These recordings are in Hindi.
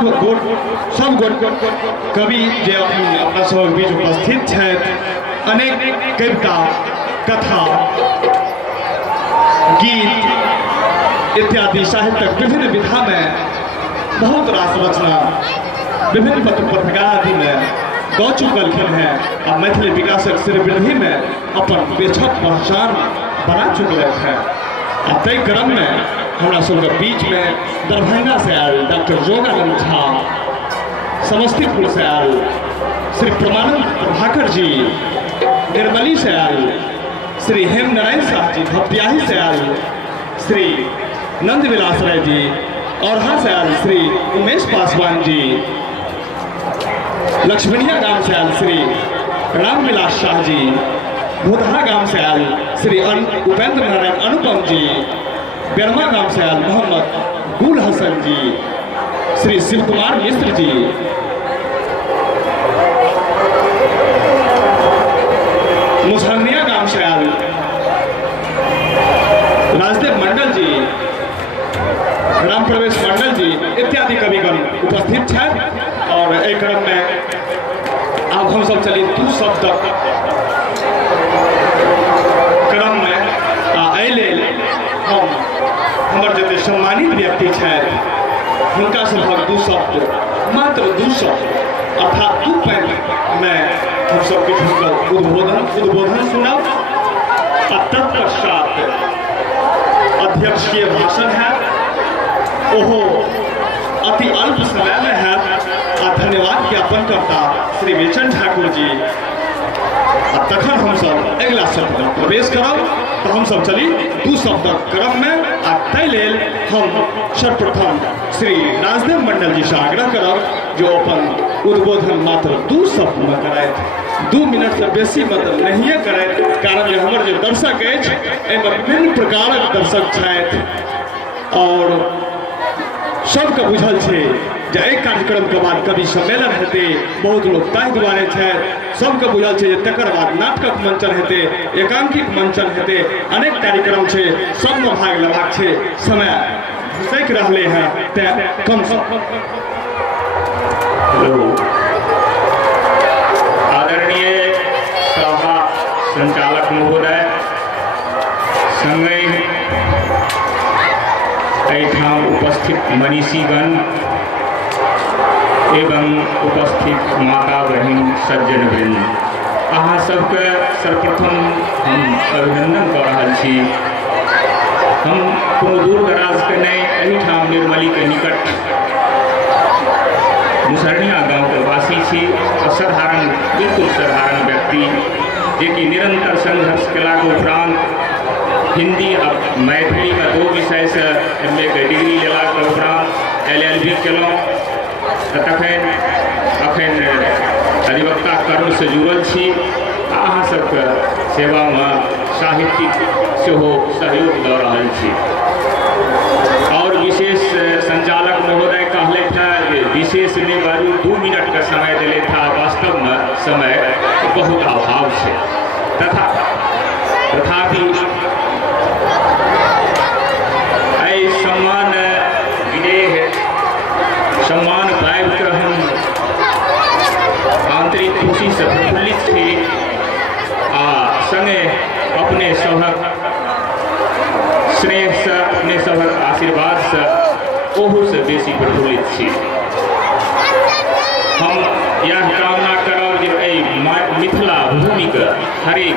सब गोट कवि जे अपना सबक बीच उपस्थित छथि, अनेक कविता, कथा, गीत इत्यादि साहित्यक विभिन्न विधा में बहुत रास रचना विभिन्न पत्रिका आदि में गौ चुकलखिन हैं और मैथिली विकासक श्रीवृद्धि में अपन बेछत पहचान बना चुकल हैं। और तय क्रम में हमरा सबके बीच में दरभंगा से आयल डॉक्टर जोगानंद झा, समस्तीपुर से आयल श्री प्रमानंद प्रभाकर जी, निर्मली से आयल श्री हेम नारायण शाह जी, भपटियाही से आयल श्री नंद विलास राय जी, और हाँ से आयल श्री उमेश पासवान जी, लक्ष्मणिया गांव से आयल श्री रामविलास शाह जी, भूतहा गांव से आयल श्री उपेंद्र नारायण अनुपम जी, बेरमा गांव से आयल मोहम्मद गुल हसन जी, श्री शिव कुमार मिश्र जी, मुसहनिया गांव से आयल राजदेव मंडल जी, राम प्रवेश मंडल जी इत्यादि कविगण उपस्थित हैं। और एक क्रम में अब हम सब चली दू शब्द क्रम में हम हमर जते सम्मानित व्यक्ति छथि हुनका सभक दू शब्द, मात्र दू शब्द अर्थात 2 पैन में हम सब किछु उद्बोधन सुनब और तत्पश्चात अध्यक्षीय भाषण है, ओहो अति अल्प समय में है। और धन्यवाद ज्ञापन करता श्री बेचन ठाकुर जी। और तखन हम सब अगला शब्द प्रवेश करब, तो हम सब चली 2 शब्द क्रम में। आ तै लेल हम सर्वप्रथम श्री राजदेव मंडल जी से आग्रह करब जो अपन उद्बोधन मात्र 2 शब्द में करैत, 2 मिनट से बेसी मतलब नहीं करैत, कारण जो हमर जो दर्शक अछि एहिमे विभिन्न प्रकारक दर्शक छथि और सबके बुझल छै जे एहि कार्यक्रम के बाद कवि सम्मेलन हेतै, बहुत लोग ताहि दुआरे छथि, सबके बुझल छै जे तकर बाद नाटकक मंचन हेतै, एकांकिक मंचन हेतै, अनेक कार्यक्रम छै, सबमे भाग लेबाक छै, समय घुसैक रहले हैं तैं कम आदरणीय सभा संचालक महोदय, संगहि एहिठाम उपस्थित मनीषीगण एवं उपस्थित माता बहन सज्जन वृंद, अहाँ सबके सर्वप्रथम हम अभिनंदन कऽ रहल छी। हम कोनो दूर दराज के नहीं, एहिठाम निर्मली के निकट मुसहनिया गाँव के वासी छी, साधारण बिल्कुल साधारण व्यक्ति जे कि निरंतर संघर्ष केलाक उपरांत हिंदी आ मैथिली का 2 विषय से MA के डिग्री लेलाक उपरांत LLB केलहुँ, तखन अखन अधिवक्ता कर्म से जुड़ल छी। अहाँ सबके सेवा में साहित्यिक सेहो सहयोग दऽ रहल छी। और विशेष संचालक महोदय कहले था जे विशेष ने बाजू 2 मिनट का समय दिले था, वास्तव में समय बहुत अभाव है, तथापि सम्मान विदेह सम्मान पाबि कर हम आंतरिक खुशी से प्रफुल्लित थी आ संगे अपने सभक स्नेह से, अपने सभक आशीर्वाद से ओहू से बेसी प्रफुल्लित छी। हम यह कामना करब जे मिथिला भूमि के हरेक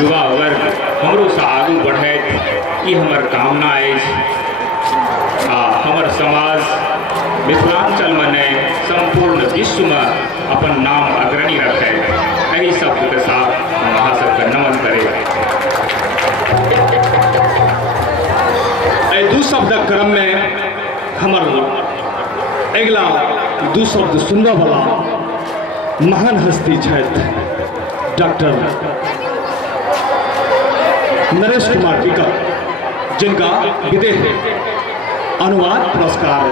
युवा वर्ग हमरो से आगू बढ़ैत, ई हमर कामना अछि। हमर समाज मिथिलांचल में नहीं संपूर्ण विश्व में अपन नाम अग्रणी रखे, यही शब्द के साथ हम अहाँ सबके नमन करे। 2 शब्द क्रम में हमर अगला 2 शब्द सुनने वाला महान हस्ती छथि डॉक्टर नरेश कुमार टिकल, जिनका विदेह अनुवाद पुरस्कार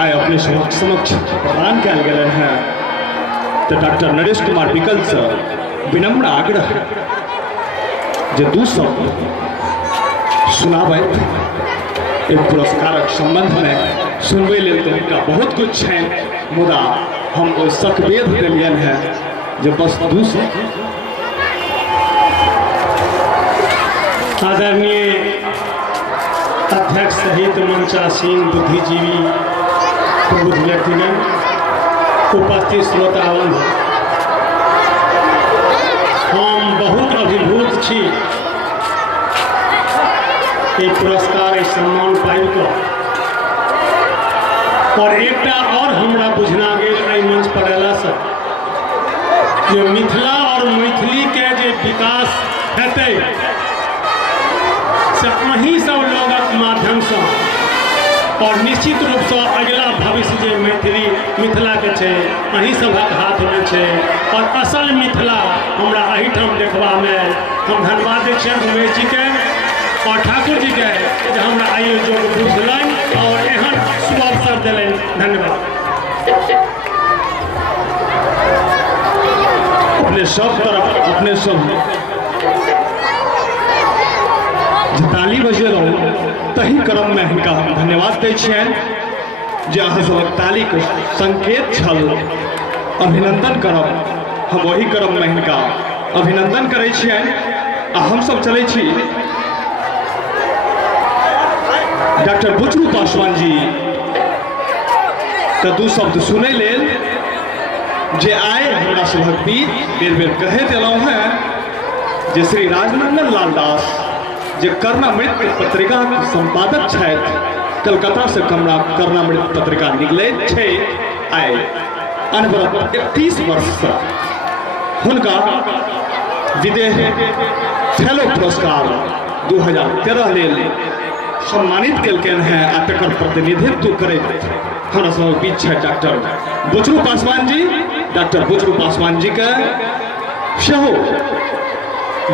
आय अपने समक्ष प्रदान कल गए हैं। तो डॉक्टर नरेश कुमार विकल से विनम्र आग्रह जे 2 शब्द सुनाबैत पुरस्कारक संबंध में सुनबे लेल तो उनका बहुत कुछ है, मुदा हम वो सकबेद दिलियन है जो बस दूसरे आदरणीय अध्यक्ष सहित मंचासीन बुद्धिजीवी प्रबुद्ध व्यक्तिगण, उपस्थित श्रोतागण, हम बहुत अभिभूत छी पुरस्कार सम्मान पाबि और एक और हमरा बुझना गेल मंच पर अयला से जो मिथिला और मैथिली के जे विकास हेतै से अहीं सब लोगक माध्यम से और निश्चित रूप से अगला भविष्य जे मिथिला के छे अहीं सबक हाथ में छे और असल मिथिला हमरा अहिठाम देखबा में हम धन्यवाद दै छियनि उमेश जी के और ठाकुर जी के जो हमरा आयोजक बुझलनि और एहन शुभ अवसर दिलनि। धन्यवाद। अपने सब तरफ अपने सब ताली बजेलहुँ तही क्रम में हिनका हम धन्यवाद दै छियनि जे अहाँ सबक ताली के संकेत छल अभिनंदन करब। हम वही क्रम में हिनका अभिनंदन करै छियनि आ हम सब चलै छी डॉक्टर बुचरू पासवान जी के दू शब्द सुनै लेल जे आए हमरा सभक बीच बेर बेर कहैत एलहुँ हैं जे श्री राजनंदन लाल दास जे कर्णामृत पत्रिका के संपादक छथि, कलकत्ता से कर्णामृत पत्रिका निकलैत छै आइ अनवरत 31 वर्ष से हुनका विदेह फेलो पुरस्कार 2013 लेल सम्मानित केलकन हैं आ तकर प्रतिनिधित्व करैत हमरा सब बीच है डॉक्टर बुचरू पासवान जी। डॉक्टर बुचरू पासवान जी के सेहो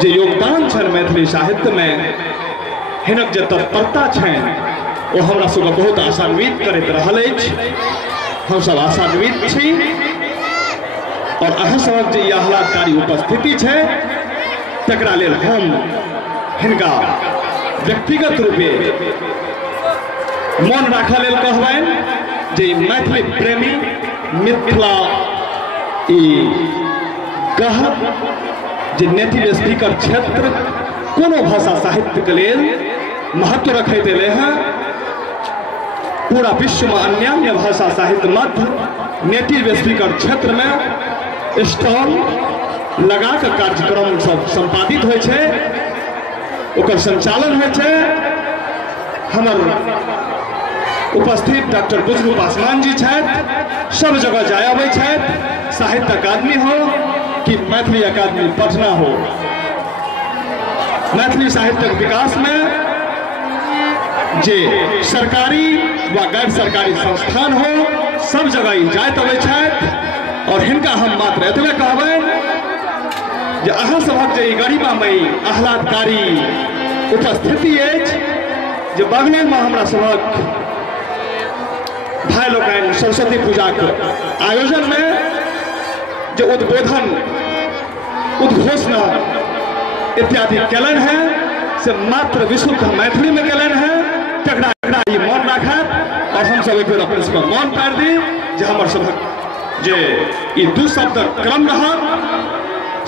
जे योगदान छनि मैथिली साहित्य में हिनक जे तत्परता छनि वो हमरा सबके बहुत आशान्वित करैत रहल अछि। हम सब आशान्वित छी और अहाँ सबक जे आह्लादकारी उपस्थिति छै तकरा लेल हम हिनका व्यक्तिगत रूपे मन राखऽ लेल कहबनि जे मैथिली प्रेमी मिथिला कहब जे नेटिव स्पीकर क्षेत्र कोनो भाषा साहित्य के लेल महत्व रखैत एले हैं। पूरा विश्व में अन्य भाषा साहित्य मध्य नेटिव स्पीकर क्षेत्र में स्टॉल लगा के कार्यक्रम सब संपादित होइ छै, ओकर संचालन होइ छै। हमर उपस्थित डॉक्टर बुचरू पासवान जी छथि, सब जगह जाय अबै छथि, साहित्य अकादमी हो कि मैथिली अकादमी पटना हो, मैथिली साहित्य विकास में जे सरकारी व गैर सरकारी संस्थान हो सब जगह जाइत अबै छथि। और हिनका हम मात्र एतबे कहबनि जे अहाँ सभक जे गरिमामयी आह्लादकारी उपस्थिति अछि जे बगले में हमरा सभक भाई लोकनि सरस्वती पूजा के आयोजन में जो उद्बोधन उद्घोषणा इत्यादि कलन है से मात्र विशुद्ध मैथिली में कलन है। तकरा ये मन राखत और हम सब एक बेर अपने सबके मन पार दी जे हमर सभक जे ई दू शब्द क्रम रहा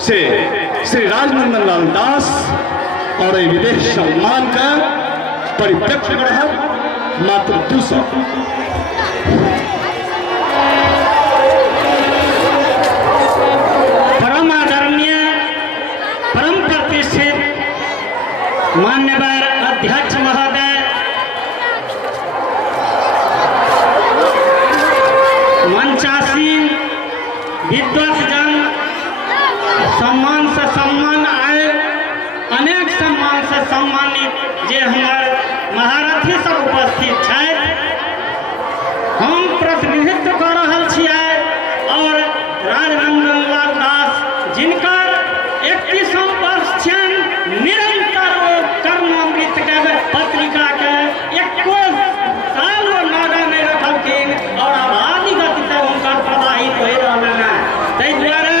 से श्री राजनंदन लाल दास और विदेश सम्मान का परिप्रेक्ष्य में रहा मात्र 200 परम आदरणीय परम प्रतिष्ठित मान्यवर अध्यक्ष महोदय, मंचासीन विद्वत्जन, सम्मान से सम्मान आए, अनेक सम्मान से सम्मानित जे हमारे महारथी सब उपस्थित है, हम प्रतिनिधित्व कर रहल छियै और राजनंदन लाल दास जिनकर 31वां वर्ष छनि, निरंतर कर्णामृत के पत्रिका के 21 साल नागा में रखलखिन और आबादी गति से हुनकर प्रवाहित हो रहल है। ताहि दुआरे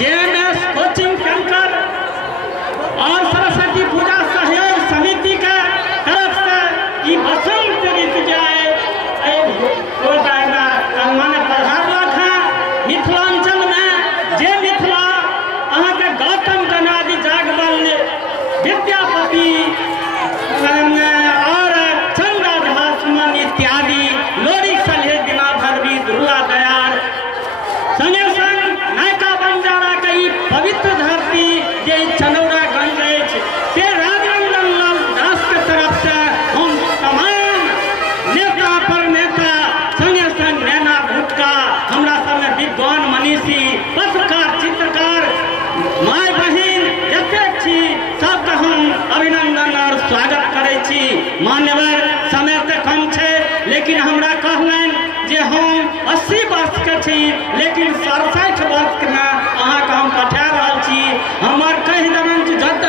JMS कोचिंग सेंटर और सरस्वती पूजा सहयोग समिति के धन्यवाद। समय तो कम है लेकिन हमरा कहलन जे हम 80 वर्ष के छी लेकिन 67 वर्ष के ना अहाँ के हम पठा रहल छी। हमर कहि देबन जत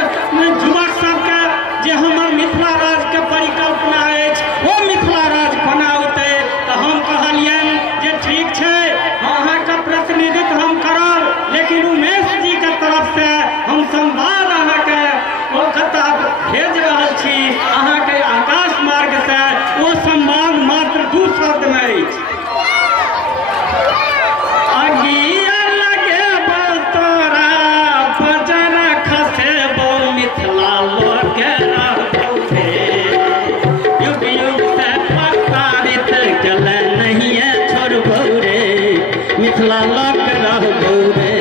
युवक सबके जे हमर मिथिला राज के परिकल्पना अछि वो मिथिला राज बनाउते तो हम कहलियन जे ठीक है अहाँ का प्रतिनिधित्व हम करब लेकिन उमेश जी के तरफ से हम संवाद अहाँ के कोलकाता भेज रहल छी। अहाँ के आकाश मार्ग से वो संवाद मात्र 2 शब्द में अछि। अगिया लगे तोरा बजर खसे बो मिथिला लोगे युग युग से प्रसारित चले नहीं है छोड़बो रे मिथिला लोग रहबो रे।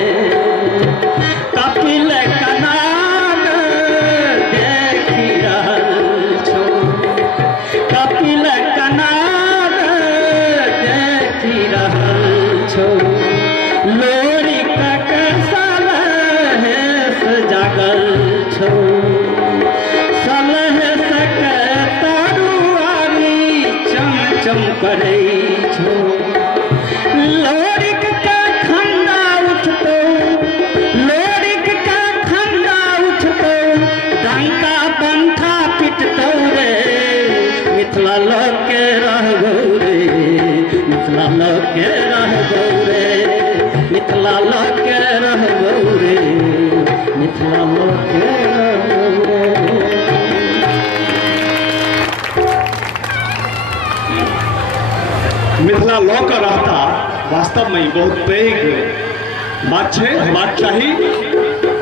कपिल कनाल देखी रहल छो कपिल कनाल देखी रहल छो लोरी ककसल है जागल छो सलह सक तरुआरी चम चम करे छो लोरिक का खंडा उठतो लोरिक का खंडा उठतो डंका पंथा पिटतो रे मिथिला लोग के रहबो रे मिथिला लोग के रहबो रे मिथिला लोग के रहबो रे मिथिला लोग के रहबो रे। मिथिला लॉ का रहता वास्तव में बहुत पैघ बात है, हेबाक चाही।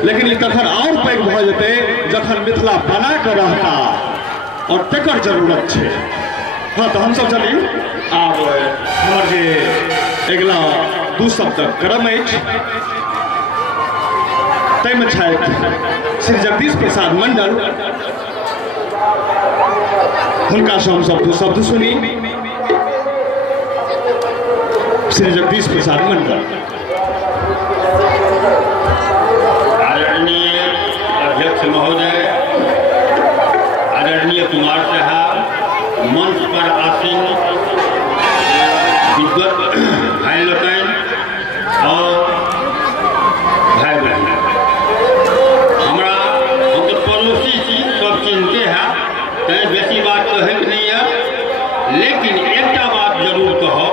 लेकिन ई तखन और पैघ भ जेतै जखन मिथिला बना के रहता और तकर जरूरत है। हाँ तो हम सब चली आब हमर जे अगिला 2 शब्द क्रम अछि ताहिमे छथि श्री जगदीश प्रसाद मंडल। हुनका से हम सब 2 शब्द सुनी। श्री जगदीश प्रसाद मंडल। आदरणीय अध्यक्ष महोदय, आदरणीय कुमार साहब, मंच पर आसीन विद्वत भाई लोकन और भाई बहन, हमरा हम तो पड़ोसी छी, सब चिन्हते हैं, कहीं बेसी बात कहे नहीं है। लेकिन एक बात जरूर कहो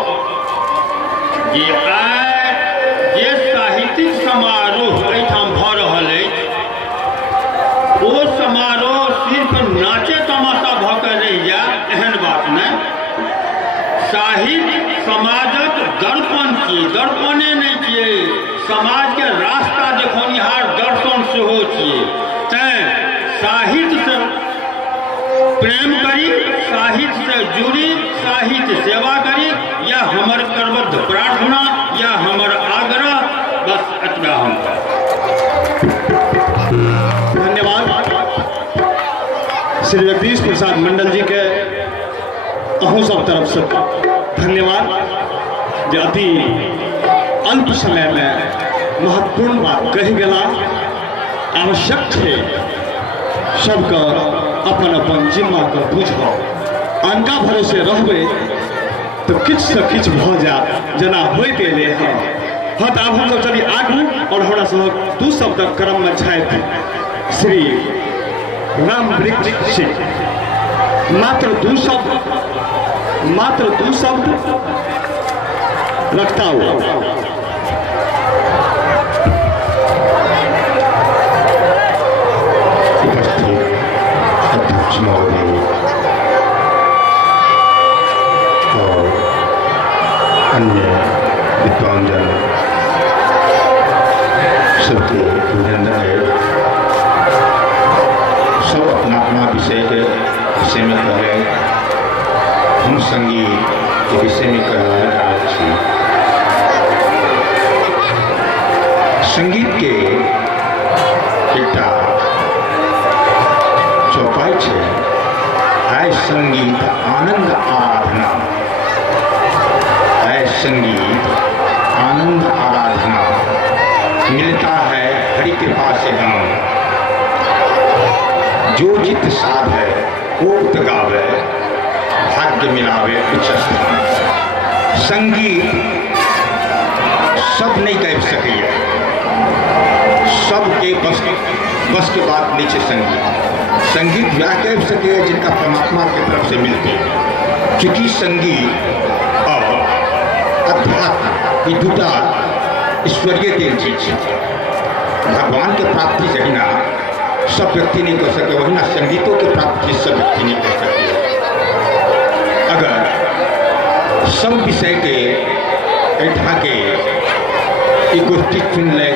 जे आइ जे साहित्यिक समारोह एहिठाम भऽ रहल अछि ओ समारोह सिर्फ नाचे तमाशा भऽ कऽ रहि जाय एहन बात नहि। साहित्य समाजक दर्पण छी, दर्पणे नहि छियै, समाज के रास्ता देखौनिहार दर्शन सेहो छियै। तैं साहित्य से प्रेम करी, साहित्य से जुड़ी, साहित्य सेवा करी, या हमर करबद्ध प्रार्थना या हमर आग्रह, बस एतबा हम। धन्यवाद श्री जगदीश प्रसाद मंडल जी के अहू सब तरफ से धन्यवाद जे अति अल्प समय में महत्वपूर्ण बात कही गेला। आवश्यक है सबके अपन अपन जिम्मा के बुझब, अनका भरोसे रहबे तो किछ से किछ भ जाए जना होइत एलै हँ। हाँ तो आब हम सब चली आगू और हमरा सब 2 शब्द क्रम में छथि श्री राम वृक्ष सिंह। मात्र 2 शब्द रखता हुआ। अध्यक्ष महोदय और अन्य विद्वानजन सबके अभिनंदन है। सब अपना अपना विषय के विषय में कह रहे, हम संगीत के विषय में कह रहे हैं। संगीत के एकटा चौपाई है, आय संगीत आनंद आराधना, आय संगीत आनंद आराधना, मिलता है हरि कृपा से हम, जो चित्त साध है वो गावे जनाबे संगीत सब नहीं कह सके, सबके बस के बात नहीं है। संगीत वह कह सके जिनका परमात्मा की तरफ से मिलते, क्योंकि संगीत और अध्यात्म ये दूटा ईश्वरीय तीन चीज भगवान के प्राप्ति से ही ना सब व्यक्ति नहीं कर सके, वही ना संगीतों की प्राप्ति सब व्यक्ति नहीं कर सके। अगर सब विषय के ऐठा के गोष्ठी चुन ले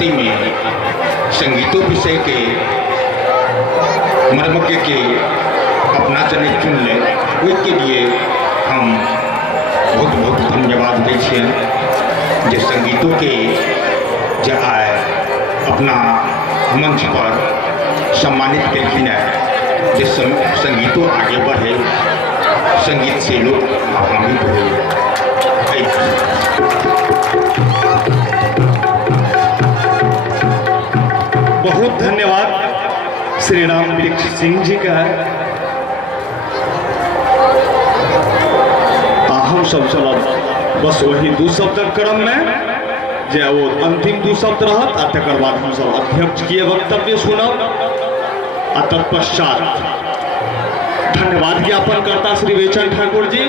में संगीतों विषय के मर्मज्ञ के अपना चने चुन ले, उसके लिए हम बहुत बहुत धन्यवाद दै छियन जे संगीतों के जे आए अपना मंच पर सम्मानित केलखिन है, जे संगीतों आगे बढ़े, संगीत से लोग लाभान्वित हो। बहुत धन्यवाद श्री राम वृक्ष सिंह जी का है। हम सब चलब बस वही दू शब्द क्रम में जे वो अंतिम दू शब्द रहत, आ तकर बाद हम सब अध्यक्ष के वक्तव्य सुनब, आ तत्पश्चात धन्यवाद ज्ञापन करता श्री बेचन ठाकुर जी,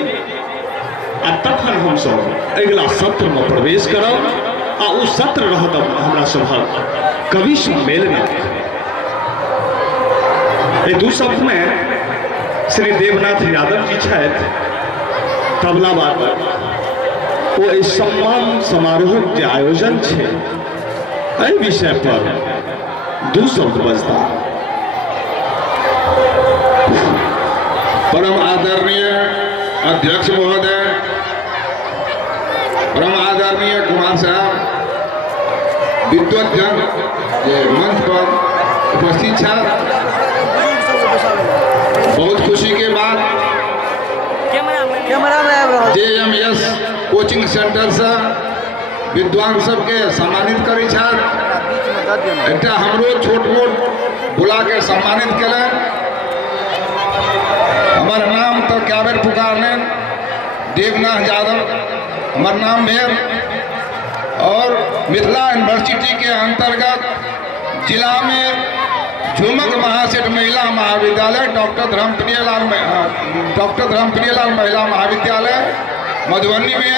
आ तखन हम सब अगला सत्र में प्रवेश करब। आ उस सत्र रहत हमरा सभक कवि सम्मेलन। ये दू शब्द में श्री देवनाथ यादव जी छथि तबला वादक, वो सम्मान समारोह के आयोजन छे, एहि विषय पर दू शब्द बजता। परम आदरणीय अध्यक्ष महोदय, परम आदरणीय कुमार साहब, विद्वत जन के मंच पर उपस्थित छा, बहुत खुशी के बाद JMS कोचिंग सेंटर से विद्वान सबके सम्मानित करी छा। एक हमरो छोट मोट बुला के सम्मानित करें। हमार नाम तो क्या बेर पुकारने देवनाथ यादव हमार नाम भेल, और मिथिला यूनिवर्सिटी के अंतर्गत जिला में झुमक महासेठ महिला महाविद्यालय, डॉक्टर धर्मप्रियलाल महिला महाविद्यालय मधुबनी में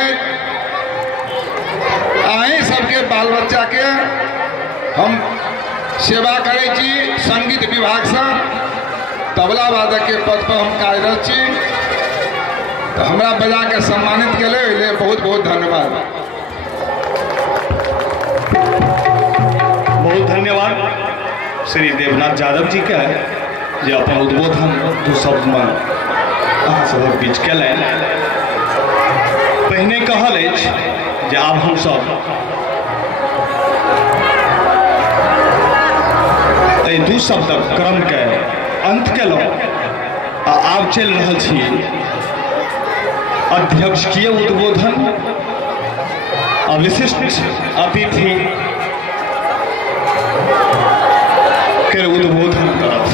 आए सबके बाल बच्चा के हम सेवा करे छी। संगीत विभाग से तबला वादक के पद पर हम कार्यरत छी, तो हमरा बजा के सम्मानित के लिए बहुत बहुत धन्यवाद। बहुत धन्यवाद श्री देवनाथ यादव जी के जे अपन उद्बोधन दू शब्द में अहाँ सभक बीच कयलनि। पहिने कहल अछि जे आब हमसभ एहि दू शब्दक क्रम के अंत केलहुँ, आ आब चलि रहल छी अध्यक्षीय उद्बोधन आ विशिष्ट अतिथि के उद्बोधन करत।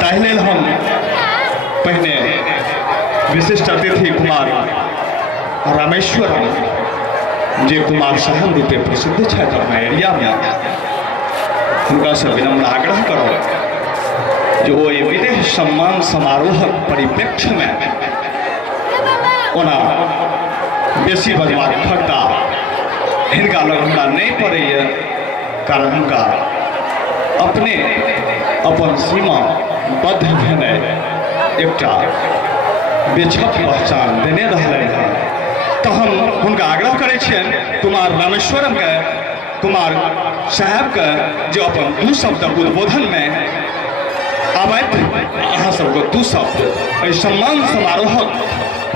ताहि लेल हम पहिने विशिष्ट अतिथि कुमार रामेश्वरम जे कुमार साहब रूपे प्रसिद्ध छथि अपना एरिया में, हुनका से विनम्र आग्रह करब जो वो विदेह सम्मान समारोह परिप्रेक्ष्य में ओना बेसी बजबाक फकता हिनका लग हमरा नहीं पड़ैए, कारण हुनका अपने अपन सीमा बद्ध भेने एकटा बेछप पहचान देने रहलनि हैं। तो हम हुनका आग्रह करै छियनि कुमार रामेश्वरम के कुमार साहब के जो अपन दू शब्दक उद्बोधन में आबैत अहाँ सबके दू शब्द एहि सम्मान समारोहक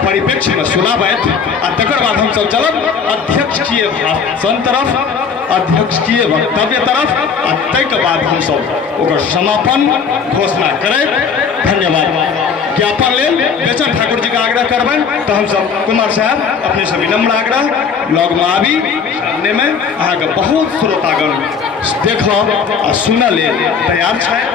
परिप्रेक्ष्य में सुनाबैत, आ तकर बाद हम सब चलब अध्यक्षीय भाषण तरफ, अध्यक्षीय वक्तव्य तरफ, आ तैके बाद हम सब ओकर समापन घोषणा करब। धन्यवाद ज्ञापन लेल बेचन ठाकुर जी का आग्रह करबनि, तो हम सब कुमार साहब अपने से विनम्र आग्रह लग में आबी सामने में अहाँ के बहुत श्रोतागण देखब आ सुनऽ लेल तैयार छथि।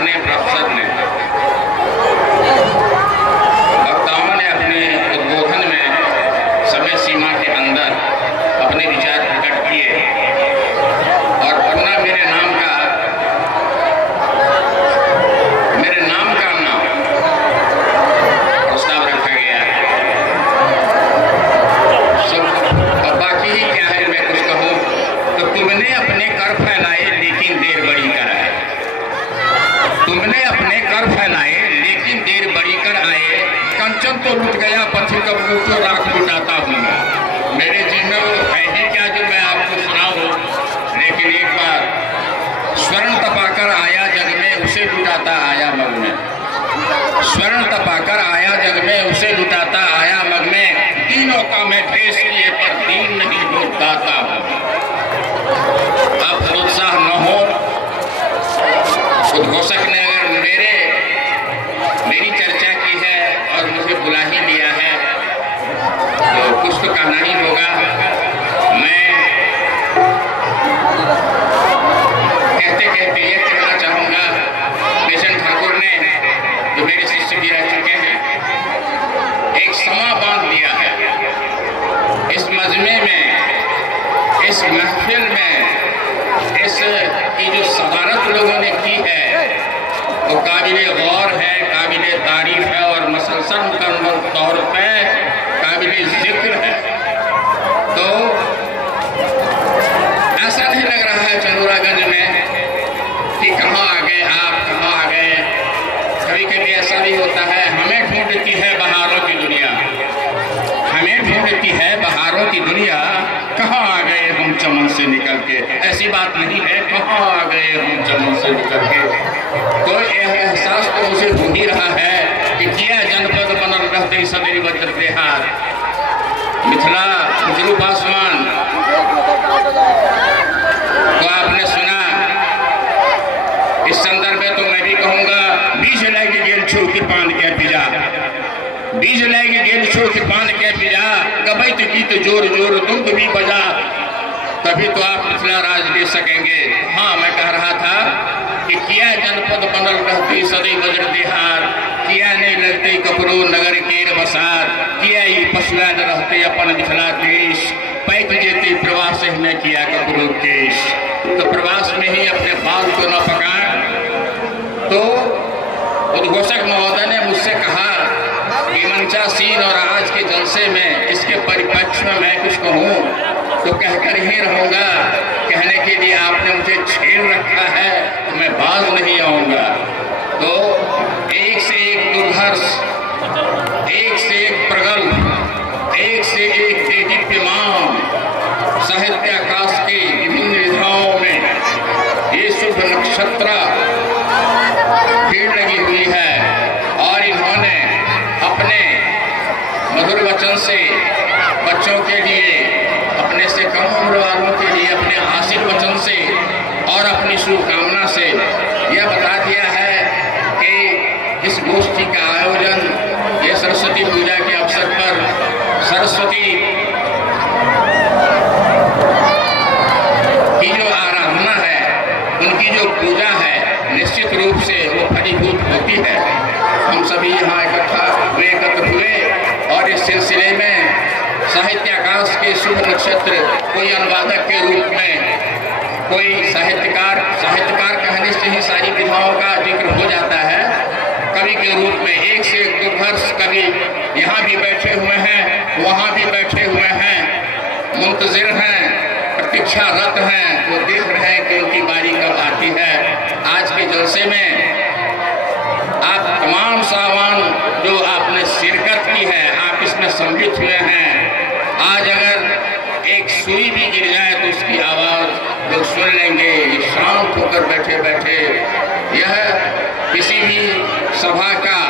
ने, प्रोफेसर ने, वक्ताओं ने अपने उद्बोधन में समय सीमा के अंदर अपने विचार प्रकट किए और पन्ना मेरे नाम का प्रस्ताव रखा गया। अब बाकी ही क्या है, मैं कुछ कहूँ तो तुमने अपने कर फैलाए लेकिन देर बड़ी कर आए। तुमने अपने कर फैलाए लेकिन देर बड़ी कर आए। कंचन तो लुट गया, पथी कब लूटो राख लुटाता हूँ। मेरे जी में वो है ही क्या जो मैं आपको सुनाऊँ। लेकिन एक बार स्वर्ण तपाकर आया जग में, उसे लुटाता आया मग में। स्वर्ण तपाकर आया जग में, उसे लुटाता आया मग में। तीनों का मैं देश किए पर दीन नहीं हो दाता हूँ। अब हतोत्साह न हो। उद्घोषक ने अगर मेरी चर्चा की है और मुझे बुला ही लिया है तो कुछ तो कहना ही होगा। मैं कहते कहते ये कहना चाहूँगा, किशन ठाकुर ने जो मेरे शिष्य भी रह चुके हैं, एक समा बांध दिया है इस मजमे में, इस महफिल में। की जो सदारत लोगों ने की है वो काबिले गौर है, काबिले तारीफ है और मसलसल मुकम्मल तौर पे काबिले जिक्र है। तो ऐसा नहीं लग रहा है चंदूरागंज में कि कहाँ आ गए आप, कहाँ आ गए। कभी कभी ऐसा भी होता है, हमें ढूंढती है बहारों की दुनिया, हमें ढूंढती है बहारों की दुनिया। कहाँ आ गए हम चमन से निकल के। ऐसी बात नहीं है, कहाँ आ गए हम चमन से निकल के। तो यह एहसास तो मुझे हो ही रहा है कि किया जनपद बनल रहते सदैव वज्रते हाथ। मिथिला खुजरू पासवान तो आपने सुना। इस संदर्भ में तो मैं भी कहूँगा, बीज लागे गेल छो कि पान के पिजा, बीज लागे गेल छो कि पान के पिजा। गबैत गीत जोर जोर दुम भी बजा, तभी तो आप मिथिला राज ले सकेंगे। हाँ, मैं कह रहा था कि किया जनपद बनल रहती सदैव वज्रते हाथ। किया नहीं लगते कपरो नगर केर बसात। किया ही पशुआन रहते अपन मिथिला देश। पैक जेते प्रवास में किया कपरो केश। तो प्रवास में ही अपने बाल को न पका। तो उद्घोषक महोदय ने मुझसे कहा कि मंचासीन और आज के जलसे में इसके परिप्रेक्ष्य में मैं कुछ कहूँ तो कहकर ही रहूँगा। कहने के लिए आपने मुझे छेड़ रखा है तो मैं बाज नहीं आऊँगा। तो एक से एक दुर्धर्ष, एक से एक प्रगल्भ, एक से एक देदीप्यमान साहित्य आकाश के विभिन्न विधाओं में ये शुभ नक्षत्र भीड़ लगी हुई है और इन्होंने अपने मधुर वचन से बच्चों के लिए, अपने से कम उम्र वालों के लिए, अपने हासिल वचन से और अपनी शुभकामना से यह बता दिया है कि इस गोष्ठी का आयोजन ये सरस्वती पूजा के अवसर पर सरस्वती की जो आराधना है, उनकी जो पूजा है, निश्चित रूप से वो फलीभूत होती है। हम सभी यहाँ एकत्र हुए और इस सिलसिले में साहित्य आकाश के शुभ नक्षत्र, कोई अनुवादक के रूप में, कोई साहित्यकार कहने से ही सारी विधाओं का जिक्र हो जाता है। कवि के रूप में एक से एक दुर्धर्ष कवि यहाँ भी बैठे हुए हैं, वहाँ भी बैठे हुए हैं, मुंतजिर हैं, प्रतीक्षारत हैं। वो देख रहे हैं कि उनकी बारी कब आती है। आज के जलसे में आप तमाम सामान जो आपने शिरकत की है, आप इसमें सम्मिलित हुए हैं। आज अगर एक सुई भी गिर जाए तो उसकी आवाज़ लोग सुन लेंगे। शांत होकर बैठे बैठे यह किसी भी सभा का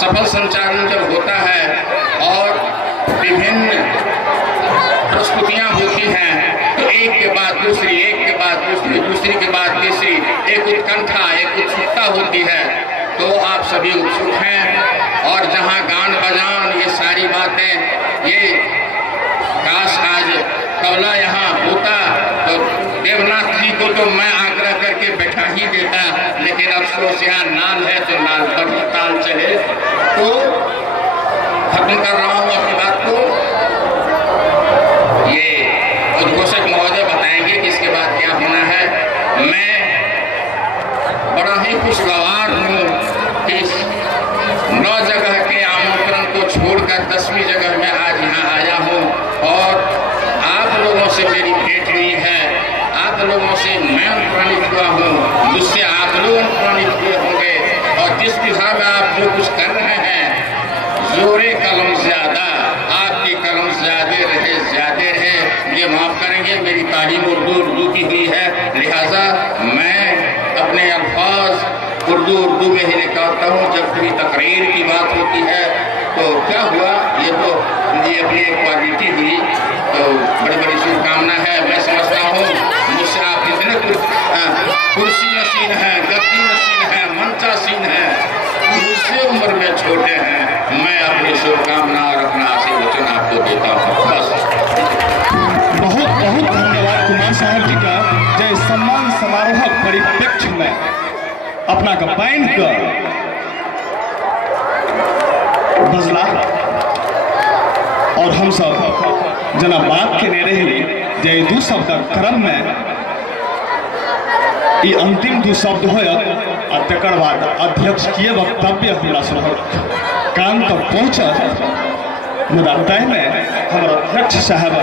सफल संचालन जब होता है और विभिन्न प्रस्तुतियाँ होती हैं तो एक के बाद दूसरी, एक के बाद दूसरी, दूसरी के बाद तीसरी, एक उत्कंठा, एक उत्सुकता होती है। तो आप सभी उत्सुक हैं और जहाँ गान बजान ये सारी बातें, ये काश आज तबला यहाँ होता तो देवनाथ जी को तो मैं आग्रह करके बैठा ही देता, लेकिन अफसोस यहाँ नाल है तो नाल पर ही ताल चले। तो खत्म कर रहा हूँ अपनी बात को। ये उद्घोषक महोदय बताएंगे कि इसके बाद क्या होना है। मैं बड़ा ही खुशगवार हूँ कि इस 9 जगह के आमंत्रण को छोड़कर 10वीं जगह में आज यहाँ आया हूँ और आप लोगों से मेरी भेंट हुई है। आप लोगों से मैं अनुप्राणित हुआ हूँ, मुझसे आप लोग अनुप्राणित हुए होंगे। और जिस दिशा में आप जो कुछ कर रहे हैं, जोरे कलम ज्यादा, आपकी कलम ज्यादा रहे, ये माफ करेंगे मेरी तालीम उर्दू की हुई है, लिहाजा मैं अपने अल्फाज उर्दू में ही निकालता हूँ। जब कोई तकरीर की बात होती है तो क्या हुआ, ये अपनी एक क्वालिटी हुई, तो बड़ी बड़ी शुभकामना है। मैं समझता हूँ मुझसे आप इतने कुर्सी नशीन हैं, गद्दी नशीन हैं, मंचासीन हैं, मुझसे उम्र में छोटे हैं। मैं अपनी शुभकामना और अपना आशीर्वचन आपको देता हूँ। बस बहुत बहुत धन्यवाद कुमार साहब जी का, जय सम्मान समारोह परिप्रेक्ष्य में अपना का बैन कर बजला और हम सब जना बात के ने रही जे 2 शब्द क्रम में ये अंतिम 2 शब्द हो और तकर बाद अध्यक्ष किए वक्तव्य हमरा सब कान तक पहुँचत। मुदा तय में हमारा अध्यक्ष साहब,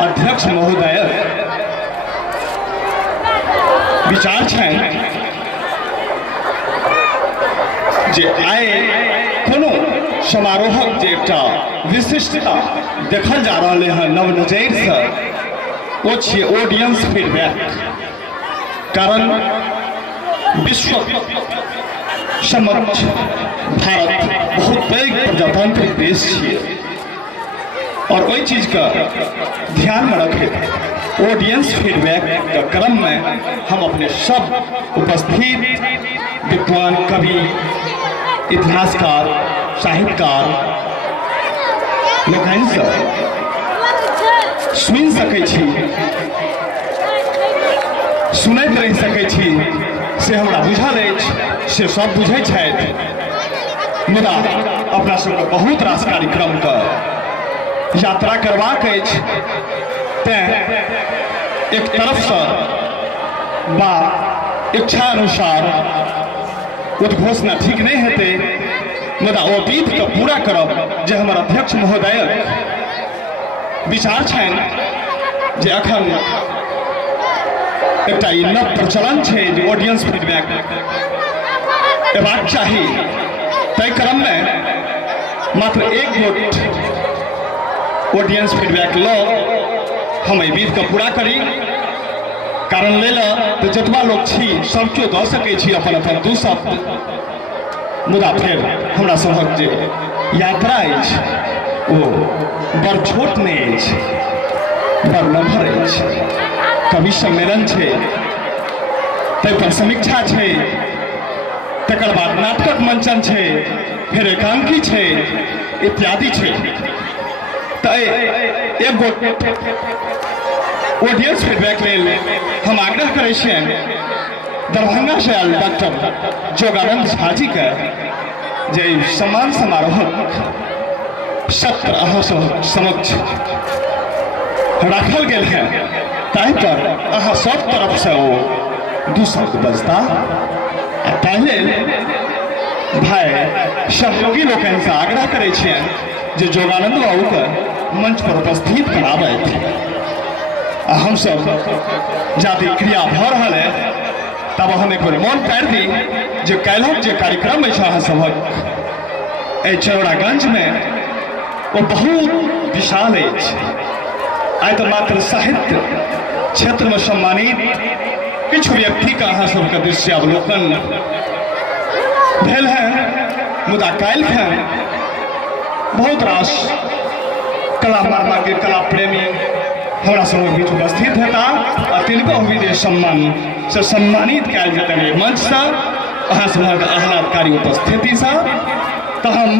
अध्यक्ष महोदय विचार छनि जे आए कोनो समारोहक जे एकटा विशिष्टता देखल जा रहा है नवनजर से, वो छिए ऑडियंस फीडबैक। कारण विश्व समक्ष भारत बहुत पैघ प्रजातांत्रिक देश है और कोई चीज का ध्यान में रखे ऑडियंस फीडबैक के क्रम में हम अपने सब उपस्थित विद्वान, कवि, इतिहासकार, साहित्यकार लोकनि सब सुनि सकै छी, सुनैत रहि सकै छी, से हमरा बुझल अछि, से सब बुझै छथि। मुदा अपना सबके बहुत रास कार्यक्रम के यात्रा करबाक अछि, तेँ एक तरफ से बा इच्छा अनुसार उद्घोषणा ठीक नहीं हेतै, मुदा ओ विध के पूरा करब जे हमर अध्यक्ष महोदय विचार छनि जे अखन एकटा ई नव प्रचलन छै जे ऑडियंस फीडबैक एबाक चाही। तय क्रम में मात्र 1 गोट ऑडियंस फीडबैक लो हम एहि विध के पूरा करी। कारण ले ला तो जतबा लोग छी सब केओ दऽ सकै छी अपन अपन 2 शब्द, मुदा फेर हमरा सभक जे यात्रा अछि ओ बड़ छोट नहीं अछि, बड़ नम्हर अछि। कवि सम्मेलन छै, ताहि पर समीक्षा छै, तकर बाद नाटक मंचन छै, फिर एकांकी छै, इत्यादि छै। तो एक गोट ऑडियंस फीडबैक लेल हम आग्रह करै छियनि दरभंगा से आयल डॉक्टर जोगानंद झा जी के जे सम्मान समारोहक सत्र अहाँ समक्ष राखल गेल है, ताहि पर अहाँ सब तरफ से ओ 2 शब्द बजता। पहले भाई सहयोगी लोकनि से आग्रह करै छियनि जे जोगानंद बाबू के मंच पर उपस्थित कराबथि। हम सब जाति क्रिया भ रहा है, तब हम एक मन पारि दी जे काल्हिक जे कार्यक्रम अछि अहाँ सभक एहि चरौड़ागंज में वो बहुत विशाल अछि। आइ तो मात्र साहित्य क्षेत्र में सम्मानित किछु व्यक्ति का अहाँ सबके दृश्यावलोकन भेल है, मुदा काल्हि बहुत रास कला मार्मा के कला प्रेमी हमारा सब बीच उपस्थित हेता और तिनका विदेश सम्मान से सम्मानित कल जेतनि मंच से अहाँ सबक आह्लादकारी उपस्थिति से। तो हम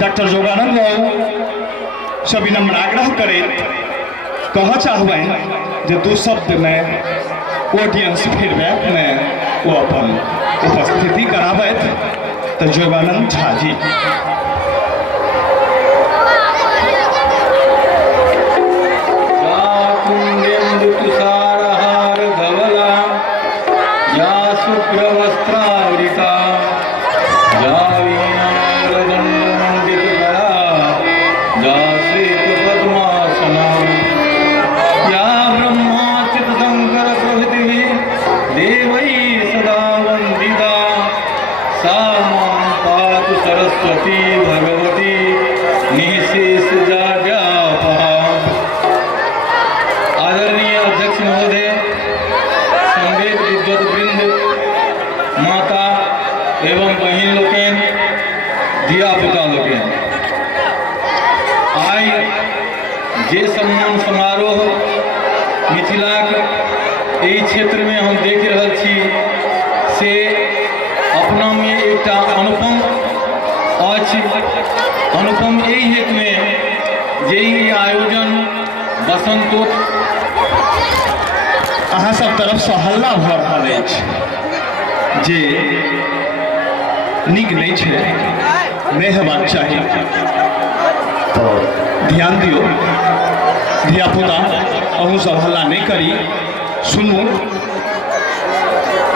डॉक्टर जोगानंद बाबू से विनम्र आग्रह करैत कह चाहबनि जे 2 शब्द में ऑडियंस फीडबैक में वो अपन उपस्थिति कराबैत तो जोगानंद झा जी। जे सम्मान समारोह मिथिला के क्षेत्र में हम देख रहा छी से अपना में एक अनुपम अछि। अनुपम यही हेतु में जे आयोजन बसंतोत्सव अहाँ सब तरफ से हल्ला भ रहा जे निक नहीं छे, नहीं हेबाक चाही। तो ध्यान दियो धियापुता, अहूँ सब हल्ला नहीं करी, सुनू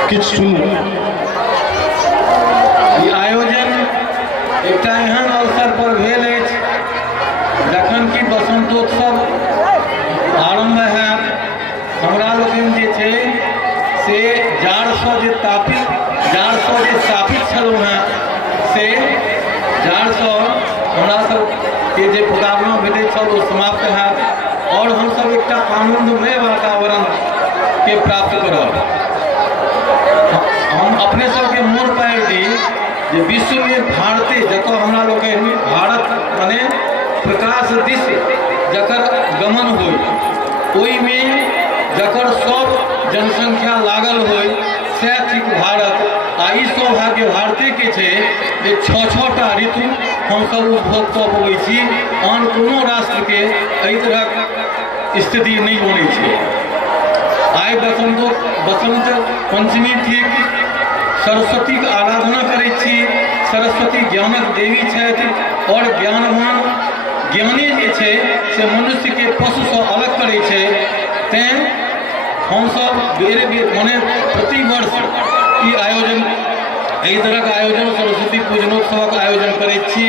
किछ सुनू। ई आयोजन एक एहन अवसर पर भेल अछि जखन कि बसंतोत्सव आरंभ है। हमरा लोकनि जे छै से जाड़सँ जे स्थापित छलहुँ हैं से जाड़सँ हमरा सबके जे पुकारना भेटैत छल ओ समाप्त हैत और हम सब एक आनंदमय वातावरण के प्राप्त करब। हम अपने सबके मोन पारि दी जे विश्व में भारते जतऽ हमरा लोकनि भारत माने प्रकाश दिश जकर गमन होय, ओहिमे जकर सब जनसंख्या लागल होय सैह थिक भारत। आ ई सौभाग्य भारते के छै जे 6-6टा ऋतु हमसब उपभोग कऽ पबै छी। आन कोनो राष्ट्र के एहि तरहक स्थिति नहीं बनै छै। आइ बसंत पंचमी थिक, सरस्वती के आराधना करै छी। सरस्वती ज्ञानक देवी छथि और ज्ञानवान ज्ञानी जे छै से मनुष्य के पशु से अलग करै छै। तें हम सब बेर माने प्रति वर्ष ई आयोजन एहि तरहक आयोजन सरस्वती पूजनोत्सवक आयोजन करैत छी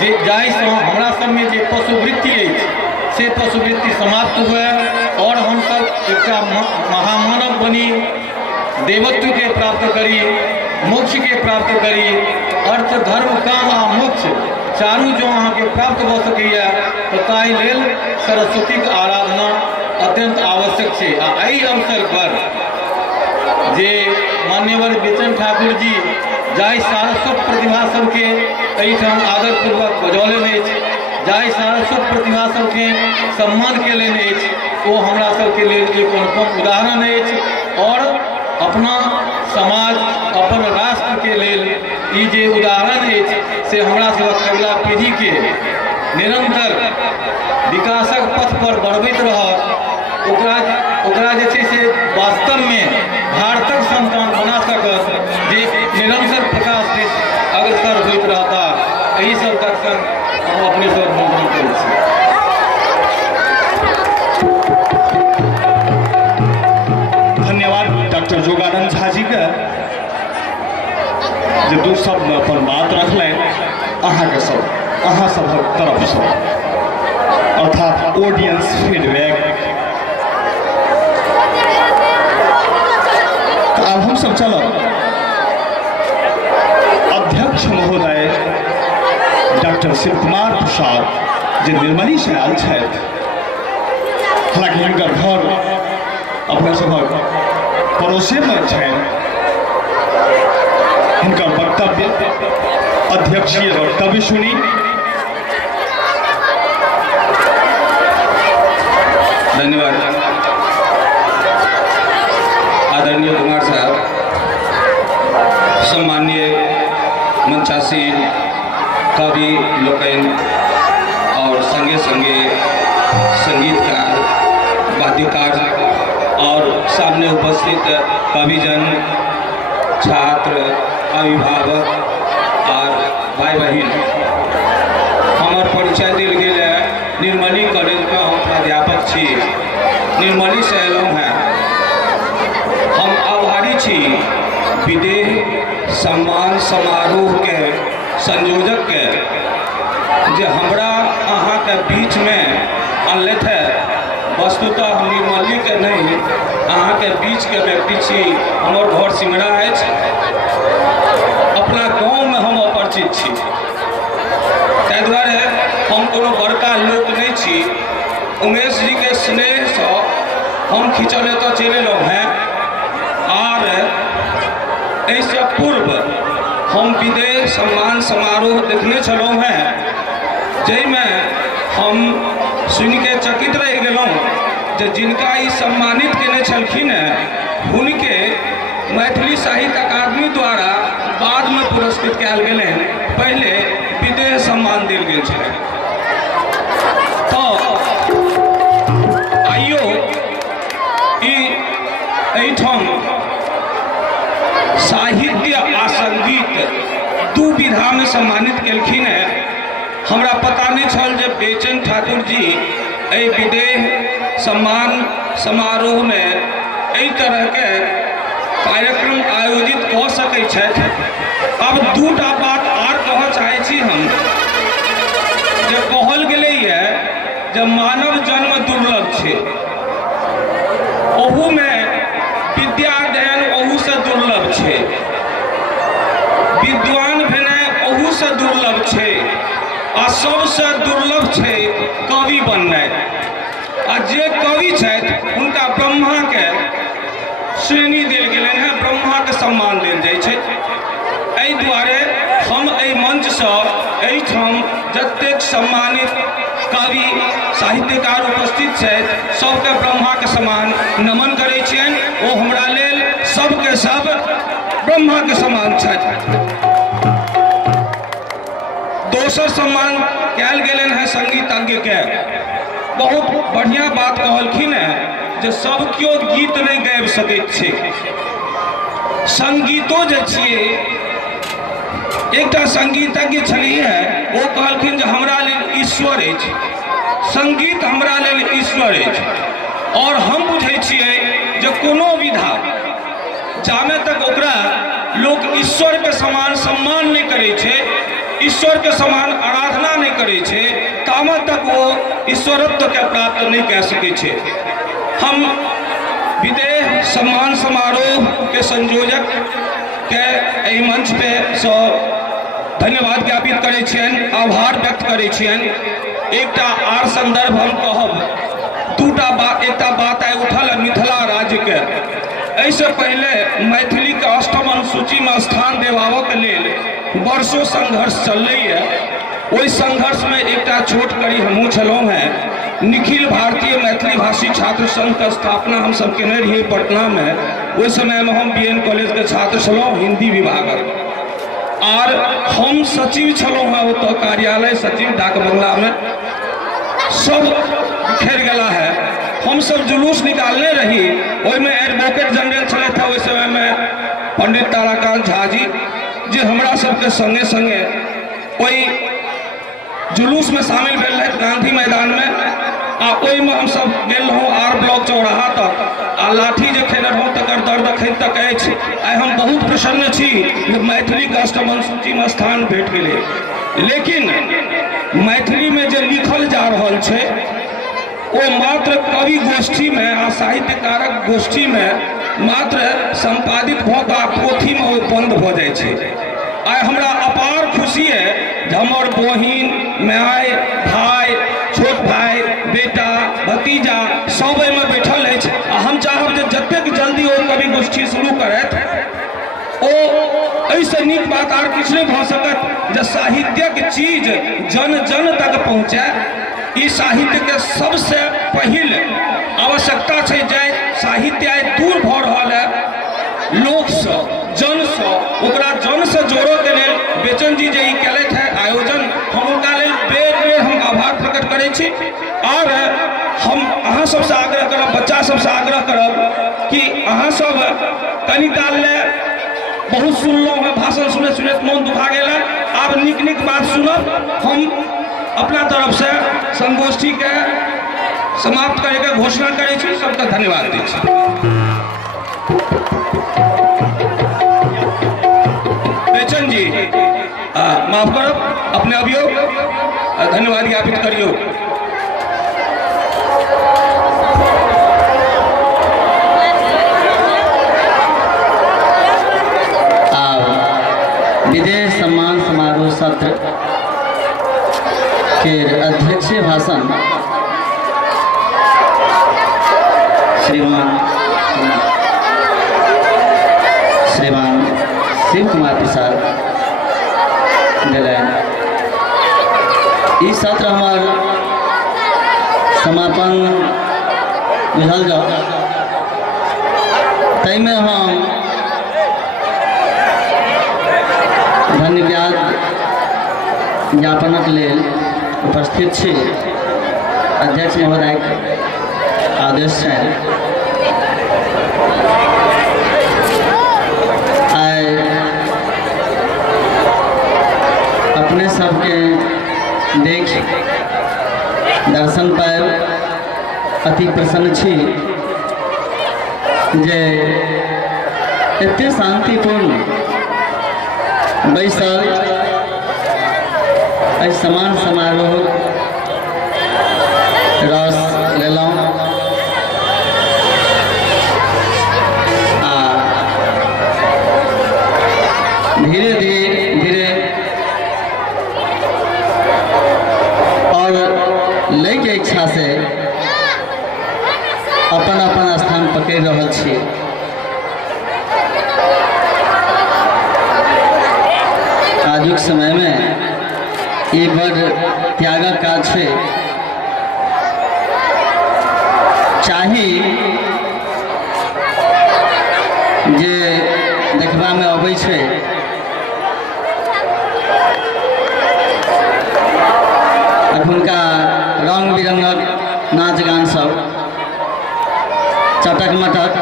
जे जाहिसँ हमरा सबमे जे पशुवृत्ति अछि से पशुवृत्ति समाप्त हुए और हमसब एक महामानव बनी, देवत्व के प्राप्त करी, मोक्ष के प्राप्त करी। अर्थ धर्म काम आ मोक्ष चारू जो अहाँ के प्राप्त भ सकैया तो ताहि लेल सरस्वती के आराधना अत्यंत आवश्यक छै। आ एहि अवसर पर जे मान्यवर बेचन ठाकुर जी जाहि सारस्वत प्रतिभा सबके एहिठाम आदरपूर्वक बजौलनि अछि, जाहि सारस्वत प्रतिभा सबके सम्मान केलनि अछि, ओ हमरा सबके लेल एक अनुपम उदाहरण अछि। और अपना समाज अपन राष्ट्र के लेल ई जे उदाहरण अछि से हमरा सबक अगिला पीढ़ी के निरंतर विकासक पथ पर बढ़बैत रहत। ओकरा जे छै से वास्तव में भारतक संतान बना सकत जे निरंतर प्रकाश दिश अग्रसर होइत रहता। यही सब दर्शन हम अपने सब बंधन करै छी। धन्यवाद डॉक्टर जोगानंद झा जी के जे दू शब्द अपन बात रखलनि अहाँ सबक तरफ से, अर्थात ऑडियंस फीडबैक। अब हम सब चलब अध्यक्ष महोदय डॉक्टर शिव कुमार प्रसाद जे निर्मली से आयल छथि। हालांकि हिनकर घर अपना सबक पड़ोसे में छनि। हिनकर वक्तव्य अध्यक्षीय वक्तव्य सुनी। धन्यवाद आदरणीय कुमार साहब, सम्माननीय मंचासीन कवि लोकन और संगे संगे संगीतकार, वाद्यकार और सामने उपस्थित कविजन छात्र, अभिभावक और भाई बहन, हमार परिचय दिल गेल है। निर्मली कॉलेज में हम प्राध्यापक छी, निर्मली से एलहुँ हैं। हम आभारी छी विदेह सम्मान समारोह के संयोजक के जे हमरा अहाँ के बीच में अनलथि है। वस्तुतः हम निर्मली के नहीं, अहाँ के बीच के व्यक्ति छी। हमर घर सिमरा है, अपना गाँव में हम अपरिचित छी, ताहि दुआरे हम कोनो बड़का लोक नहीं छी। उमेश जी के स्नेह से हम खिंचल एतऽ चलि एलहुँ हैं। और एहिसँ पूर्व हम विदेह सम्मान समारोह देखने छलहुँ हैं, जाहिमे हम सुनि के चकित रहि गेलहुँ जे जिनका ई सम्मानित केने छलखिन हैं हुनके मैथिली साहित्य अकादमी द्वारा बाद में पुरस्कृत कयल गेलनि, पहले विदेह सम्मान देल गेल छलै। तो आइयो एहिठाम साहित्य आ संगीत दू विधा में सम्मानित केलखिन हैं। हमरा पता नहीं छल जे बेचन ठाकुर जी एहि विदेह सम्मान समारोह में एहि तरह के कार्यक्रम आयोजित कऽ सकै छथि। अब दूटा बात आर कहऽ चाहै छी हम, जे कहल गेलै है जे मानव जन्म दुर्लभ छै, ओहू में विद्या अध्ययन ओहू से दुर्लभ छै, विद्वान भेनाइ ओहू से दुर्लभ छै, आ सबसे दुर्लभ छै कवि बननाइ। आ जे कवि छथि हुनका ब्रह्मा के श्रेणी देल गेलनि हैं, ब्रह्मा के सम्मान देल जाइ छै। एहि दुआरे हम एहि मंच से एहिठाम जतेक सम्मानित कवि साहित्यकार उपस्थित छथि सबके ब्रह्मा के समान नमन करै छियनि। ओ हमरा लेल सबके सब ब्रह्मा के समान छथि। दोसर सम्मान कयल गेलनि हैं संगीतज्ञ के। बहुत बढ़िया बात कहलखिन हैं जे सब केओ गीत नहीं गाबि सकैत छै। संगीतो जे छियै, एकटा संगीतज्ञ छलियै हैं, ओ कहलखिन जे हमरा लेल ईश्वर अछि, संगीत हमरा लेल ईश्वर अछि। और हम बुझै छियै जे कोनो विधा जामे तक ओकरा लोक ईश्वर के समान सम्मान नहीं करै छै, ईश्वर के समान आराधना नहीं करे छे, तामे तक वो ईश्वरत्व के प्राप्त नहीं कह सके छे। हम विदेह सम्मान समारोह के संयोजक के एहि मंच पे सो धन्यवाद ज्ञापित करे छियनि, आभार व्यक्त करे छियनि। एकटा आर संदर्भ हम कहब, दूटा बात, एकटा बात आइ उठल है मिथिला राज्य के। ऐसे पहले मैथिली के अष्टम अनुसूची में स्थान दिवाबऽ के लेल वर्षों संघर्ष चल रही है। ओहि संघर्ष में एकटा छोट कड़ी हमहूँ छलहुँ हैं। निखिल भारतीय मैथिली भाषी छात्र संघ के स्थापना हम सब केने रहिए पटना में। ओहि समय में हम BN कॉलेज के छात्र छलहुँ हिंदी विभागक, और हम सचिव छलहुँ हैं ओतऽ कार्यालय सचिव डाक बंगला में। सब बिखर गला है। हम सब जुलूस निकालने रही, ओहिमे एडवोकेट जनरल छले था ओहि समय में पंडित ताराकांत झा जी, जे हमरा सबके संगे संगे ओहि जुलूस में शामिल भेल रहे गांधी मैदान में। आ ओहिमे हम सब गेल रहौं आर ब्लॉक चौराहा तक, आ लाठी जे खेने रहौं तकर दर्द अखन तक अछि। आइ हम बहुत प्रसन्न छी जे मैथिली के अष्टम अनुसूची में स्थान भेट गेलै। लेकिन मैथिली में जे लिखल जा रहल छै वो मात्र कवि गोष्ठी में आ साहित्यकारक गोष्ठी में मात्र संपादित भऽ कऽ पोथी में वो बंद भऽ जाइ छै। आइ हमरा अपार खुशी है जे हमर बहिन, माय, भाई, छोट भाई, बेटा, भतीजा सब एहिमे बैठल अछि। आ हम चाहब जे जतेक जल्दी ओ कवि गोष्ठी शुरू करथि, ओ ऐसे नीक बात आर किछु नहीं भऽ सकत जे साहित्यक चीज जन जन तक पहुँचे। ई साहित्य के सबसे पहिल आवश्यकता छै जे साहित्य आइ दूर भऽ रहल है लोक से, जन से, ओकरा जन से जोड़ो के लेल बेचन जी जे ई केलथि है आयोजन, हम उनका लेल बेर बेर हम आभार प्रकट करै छी। और हम अहाँ सबसे आग्रह करब, बच्चा सबसे आग्रह करब कि अहाँ सब कनि काल ले बहुत सुनलों है, भाषण सुने सुने मन दुखा गया। आप निक निक बात सुनब। हम अपना तरफ से संगोष्ठी के समाप्त करे के घोषणा करे छी। सबका धन्यवाद दी छी। बेचन जी माफ करब, अपने अभियोग धन्यवाद ज्ञापित करियो। विदेश सम्मान समारोह सत्र के अध्यक्षीय भाषण श्रीमान शिव कुमार प्रसाद दिलन। इस सत्र हमार समापन बुझल जाओ तई में हम धन्यवाद ज्ञापनक लेल उपस्थित छी। अध्यक्ष महोदय आदेश है। आइ अपने सबके देख दर्शन पायब अति प्रसन्न छी जे एते शांतिपूर्ण बैसल समान समारोह रस लेलहुँ आ धीरे धीरे और लय के इच्छा से अपन अपन स्थान पकड़ रहल छी। आजुक समय में ये बड़ त्यागक काज है। चाही जे देखबा में अबै छै अखुनका रंग बिरंगक नाच गान सब चटक मटक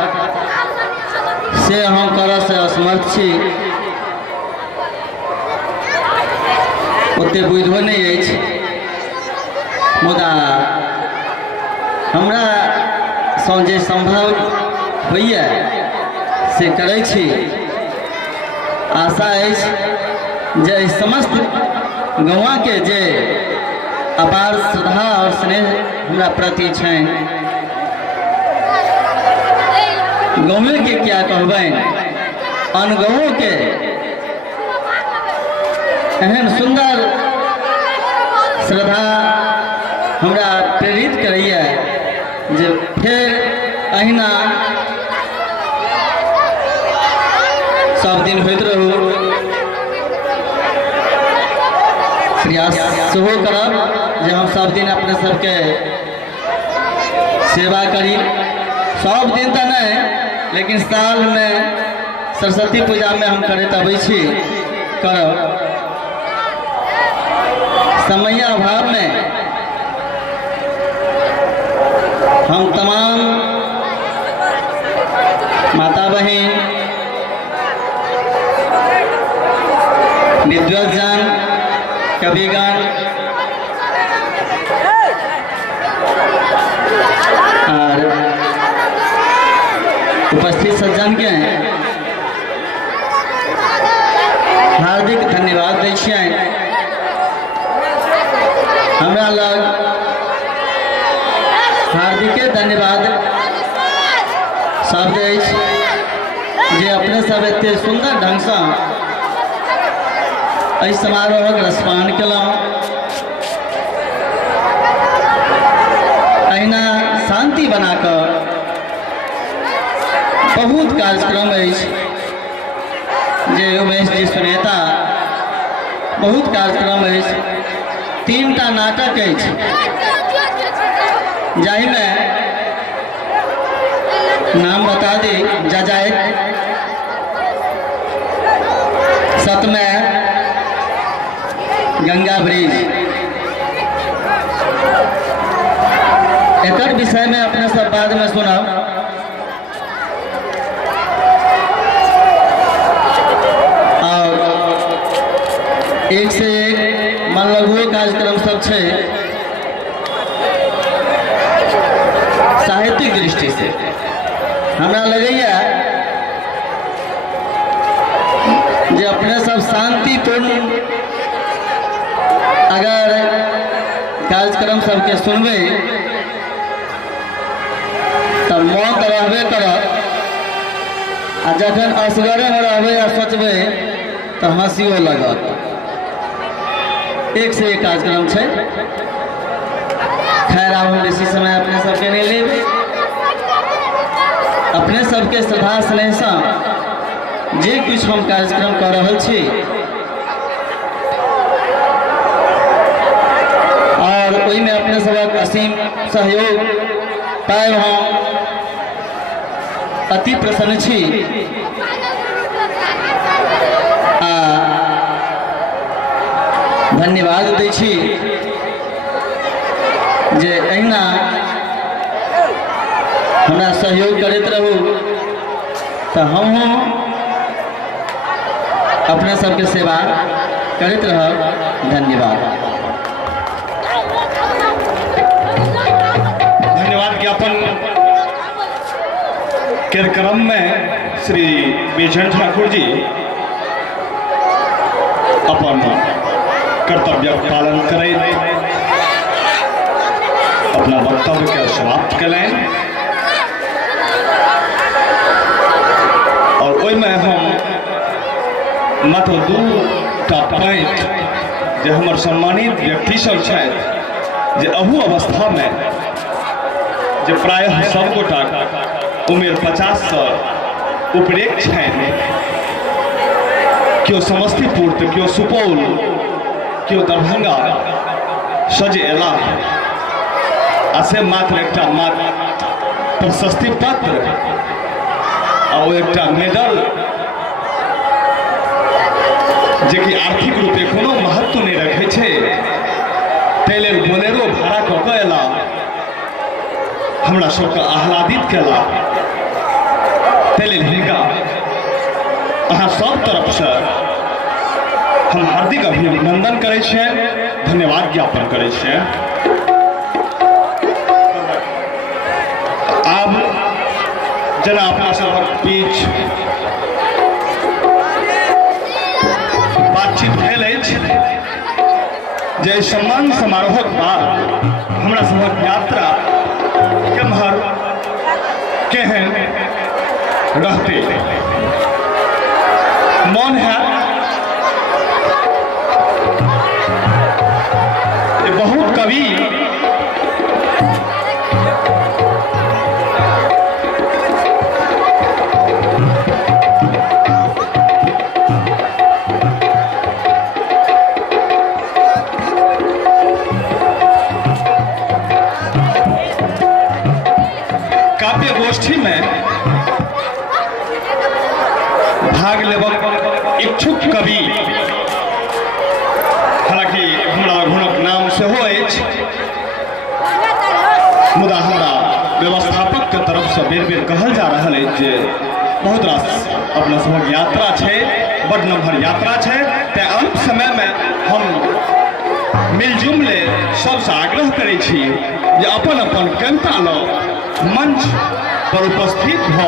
से हम करऽ से असमर्थ छी। ओते बुझो नहीं अछि, मुदा हमरा सँ जे संभव होइए से करै छी। आशा अछि जे समस्त गौवा के जे अपार श्रद्धा और स्नेह हमरा प्रति छनि, गौवे के क्या कहबनि, अन गौवों के एहन सुंदर श्रद्धा हमरा प्रेरित करैया जे फिर अहिना सब दिन होइत रहू। प्रयास सेहो करब जे हम सब दिन अपने सबके सेवा करी। सब दिन तो नहीं, लेकिन साल में सरस्वती पूजा में हम करैत अबै छी करब। समय अभाव में हम तमाम माता बहन, विद्वजन, कविगण और उपस्थित सज्जन के हार्दिक धन्यवाद दै छियनि। हमरा लग हार्दिके धन्यवाद शब्द अछि जे अपने सब एते सुंदर ढंग से एहि समारोहक रसपान केलहुँ। अहिना शांति बनाकर बहुत कार्यक्रम अछि जे उमेश जी सुनेता, बहुत कार्यक्रम अछि। 3टा नाटक अछि जाहि में नाम बता दी जजाइत, सतमय, गंगा ब्रिज। एकर विषय में अपने सब बाद में सुनब। जे अपने सब शांतिपूर्ण अगर कार्यक्रम सबके सुनबे तब मौन तो रहबे करत आ जखन असगरे में रहबे आ सोचबे तो हंसियो लगत। एक से एक कार्यक्रम है। खैर आब हम बेसी समय अपने सबके नहीं लेब। अपने सबके श्रद्धा स्नेह से जे कुछ हम कार्यक्रम कर रहे छी और ओहि में अपने सबक असीम सहयोग पाए हम अति प्रसन्न छी। धन्यवाद दै छी जे अहिना हमरा सहयोग करैत रहू तो हम अपने सबके सेवा करैत रहब। धन्यवाद। धन्यवाद ज्ञापन कार्यक्रम में श्री बेचन ठाकुर जी अपन कर्तव्य पालन करें अपना वक्तव्य के समाप्त करें और ओहि में हम मात्र 2टा पॉइंट जे हमर सम्मानित व्यक्ति सब छथि जे अहू अवस्था में जे प्रायः सब गोटा उम्र 50 से उपरेक छनि, क्यों समस्तीपुर तो क्यों सुपौल क्यों दरभंगा सज एला आ से मात्र एकटा प्रशस्ति पत्र और एकटा मेडल जे कि आर्थिक रूपे कोनो महत्व नहीं रखे छे ताहि लेल बोलेरो भाड़ा कऽ कऽ एला हमरा सबके आह्लादित केला। ताहि लेल हिनका अहाँ सब तरफ से हम हार्दिक अभिनंदन करै छियनि, धन्यवाद ज्ञापन करै छियनि। आब जेना अपना सबक बीच बातचीत भेल अछि जे सम्मान समारोहक बाद हमरा सबक यात्रा केम्हर केहन रहते मन है बहुत कवि काव्य गोष्ठी में भाग लेबक इच्छुक कवि हालांकि हमरा घुनक नाम सेहो अछि मुदा हमरा व्यवस्थापक के तरफ से बेर बेर कहल जा रहल अछि जे बहुत रास अपना सबक यात्रा छै, बड़ नम्हर यात्रा छै, तैं अल्प समय में हम मिलजुल ले सबसे आग्रह करै छी जे अपन अपन कविता लऽ मंच पर उपस्थित भ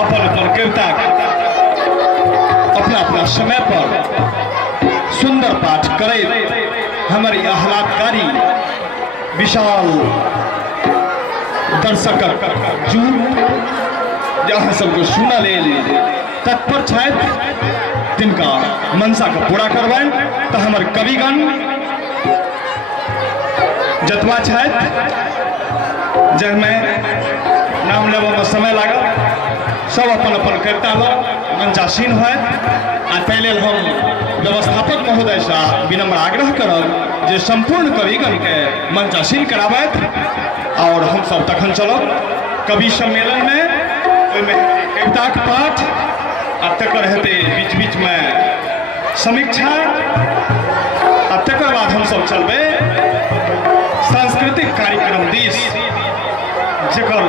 अपन अपन कविता अपना अपना समय पर सुंदर पाठ करे हमारी आह्लादकारी विशाल दर्शक जूट जहाँ सबको सुना ले तत्पर छथि तिनका मनसा के पूरा करवाएं तो हमारे कविगण जतवा छथि जिनमें नाम लेबऽ में समय लागत सब अपन अपन कविता लऽ मंचासीन होत आ ताहि लेल हम व्यवस्थापक महोदय से विनम्र आग्रह करब जे संपूर्ण कविगण के मंचासीन कराबैत और हम सब तखन चलब कवि सम्मेलन में ओहिमे कविताक पाठ आ तकर हेतै बीच बीच में समीक्षा आ तकर बाद हम सब चलबै सांस्कृतिक कार्यक्रम दिस जकर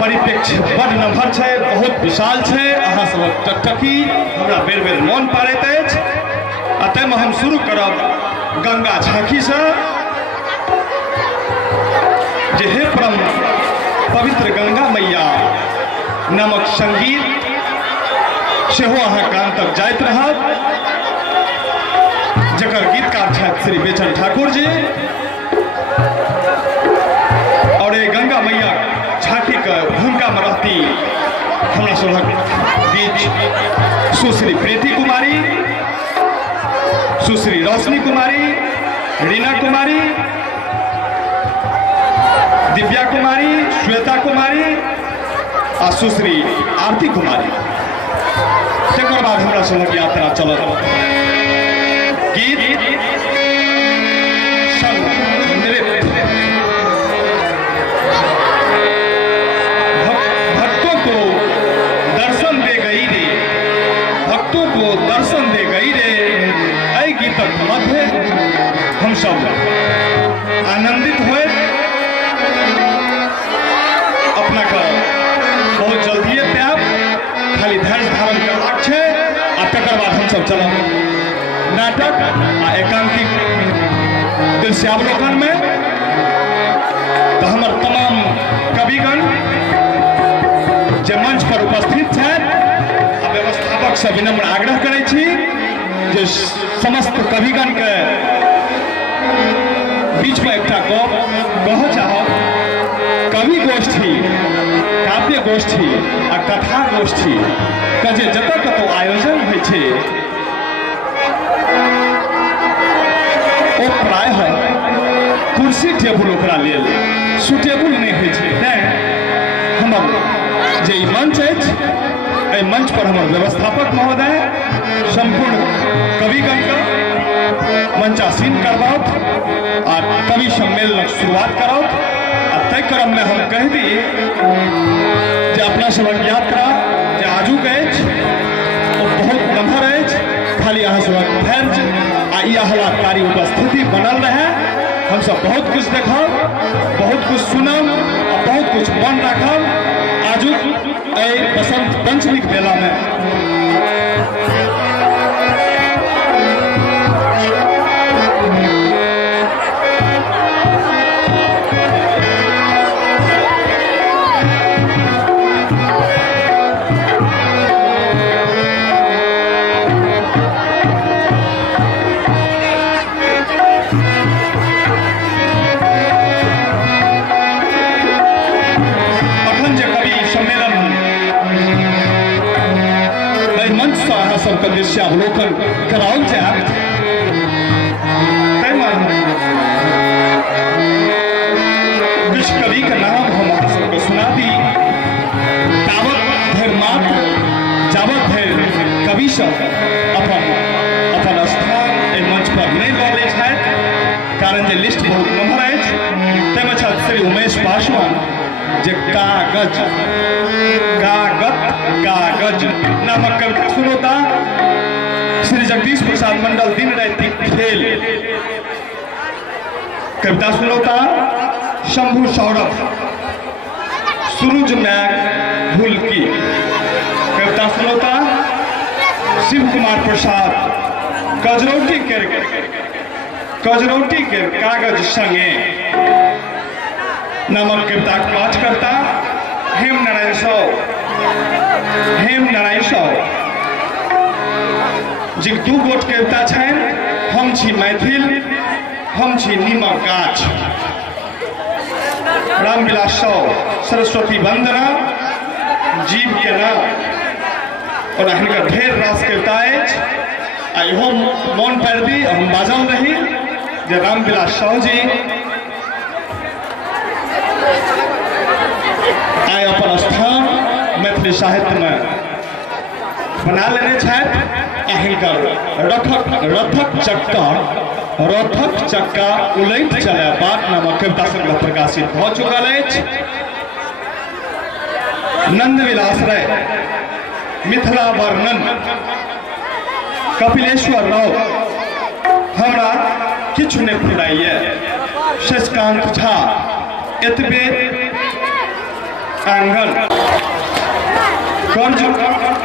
परिप्रेक्ष्य बड़ नम्हर छै, बहुत विशाल छै, अहाँ सबक टकटकी हमरा बेर बेर मोन पारैत अछि आ ताहिमे हम शुरू करब गंगा झाँकी से जे हे परम पवित्र गंगा मैया नामक संगीत सेहो अहाँ कान तक जाइत रहत, जकर गीतकार छथि श्री बेचन ठाकुर जी। और ये गंगा मैया झाँकी के भूमिका में रहती हमरा सभक बीच सुश्री प्रीति कुमारी, सुश्री रोशनी कुमारी, रीना कुमारी, दिव्या कुमारी, श्वेता कुमारी आ सुश्री आरती कुमारी। तकर बाद हमरा सभक यात्रा चलत गीत संग नृत्य। भक्तों को दर्शन दे गई रे, भक्तों को दर्शन दे गई रे, ऐ गीतक मध्य हम सब आनंदित हुए। अपना का बहुत जल्दी त्याग खाली धैर्य धारण करबाक छै आ तकर बाद हम सब चलब नाटक आ एकांकिक दृश्यावलोकन में। तो हमार तमाम कविगण जे मंच पर उपस्थित छथि आ व्यवस्थापक से विनम्र आग्रह करै छी जे समस्त कविगण के बीच में एकटा गप कह चाहब। कवि गोष्ठी, काव्य गोष्ठी आ कथा गोष्ठी के जे जतऽ कतौ आयोजन होइ छै ओ प्रायः कुर्सी टेबुल ओकरा लेल सुटेबुल नहीं होइ छै। तैं हमर जे मंच अछि, एहि मंच पर हमर व्यवस्थापक महोदय संपूर्ण कविगण के मंचासीन करबाउत आ कवि सम्मेलन शुरुआत कराउत। तय क्रम में हम कह दी जे अपना सबक यात्रा जे आजुक अछि ओ बहुत नम्हर अछि। खाली अहाँ सबक धैर्य आ ई आह्लादकारी उपस्थिति बनल रहे। हम सब बहुत कुछ देखब, बहुत कुछ सुनब आ बहुत कुछ मन रखब आजुक एहि बसंत पंचमीक मेला में। सबका दृश्यावलोकन कराओल जाए। कुछ कवि का नाम हम आप सबको सुना दी। तावत धैर्य मात्र जावत धैर्य कवि सब अपन स्थान मंच पर नहीं लऽ लै छथि, कारण जे लिस्ट बहुत नम्हर अछि। ताहिमे छथि श्री उमेश पासवान जे कागज कागज नामक कविता सुनौता, श्री जगदीश प्रसाद मंडल दिन राति खेल कविता सुनौता, शंभु सौरभ सूरज मैग भूलकी कविता सुनौता, शिव कुमार प्रसाद कजरौटी के कागज संगे नामक कविता पाठ करता, हेम नारायण साव जी दू गोट कविता छनि, हम छी मैथिल, हम छी नीमक गाछ। रामविलास साव सरस्वती वंदना, जीव के नाम और हिनकर ढेर रास कविता अछि। आ इहो मोन पारि दी हम बाजल रही जे रामविलास साव जी आइ अपन स्थान मैथिली साहित्य में बना लेने छथि। आ हिनकर रथक चक्का उलटि चले बात नामक कविता संग्रह प्रकाशित भ चुकल अछि। नंदविलास राय मिथिला वर्णन, कपिलेश्वर राव हमरा किछु नहि फुराइए, शशकांत झा एतबे आंगन कर्ज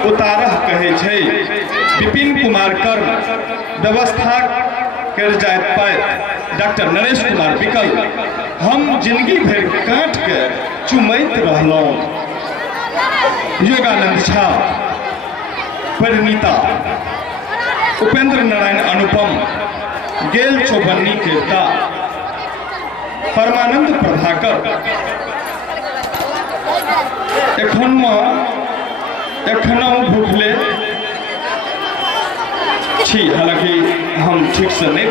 उतारह कहे छै, विपिन कुमार कर्म व्यवस्था कर जाए पाए, डॉक्टर नरेश कुमार विकल्प हम जिंदगी भर काट के चुमैत रहलहुँ, योगानंद झा परिणीता, उपेंद्र नारायण अनुपम, गेल चौबन्नी केवता, परमानंद प्रभाकर एखनो भूखले छी। हालांकि हम ठीक से नहीं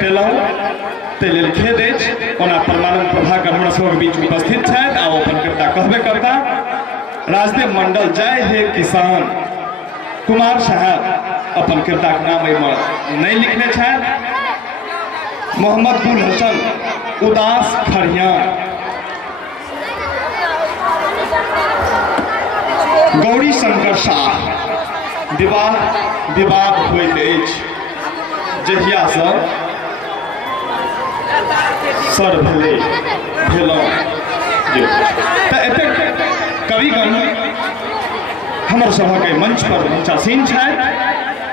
पेलहुँ ताहि लेल खेद अछि। ओना परमानंद प्रभाकर हमरा सबके बीच उपस्थित छथि आ अपन कविता कहबे करता। राजदेव मंडल जय हे किसान, कुमार साहब अपन कविताक नाम एहिमे नहीं लिखने छथि। मोहम्मद गुल हसन, उदास खरिया, गौरी शंकर शाह, विवाद होइत अछि जहिया से सर भेलहुँ। एतेक कविगण हमर सभक मंच पर मंचासीन छथि,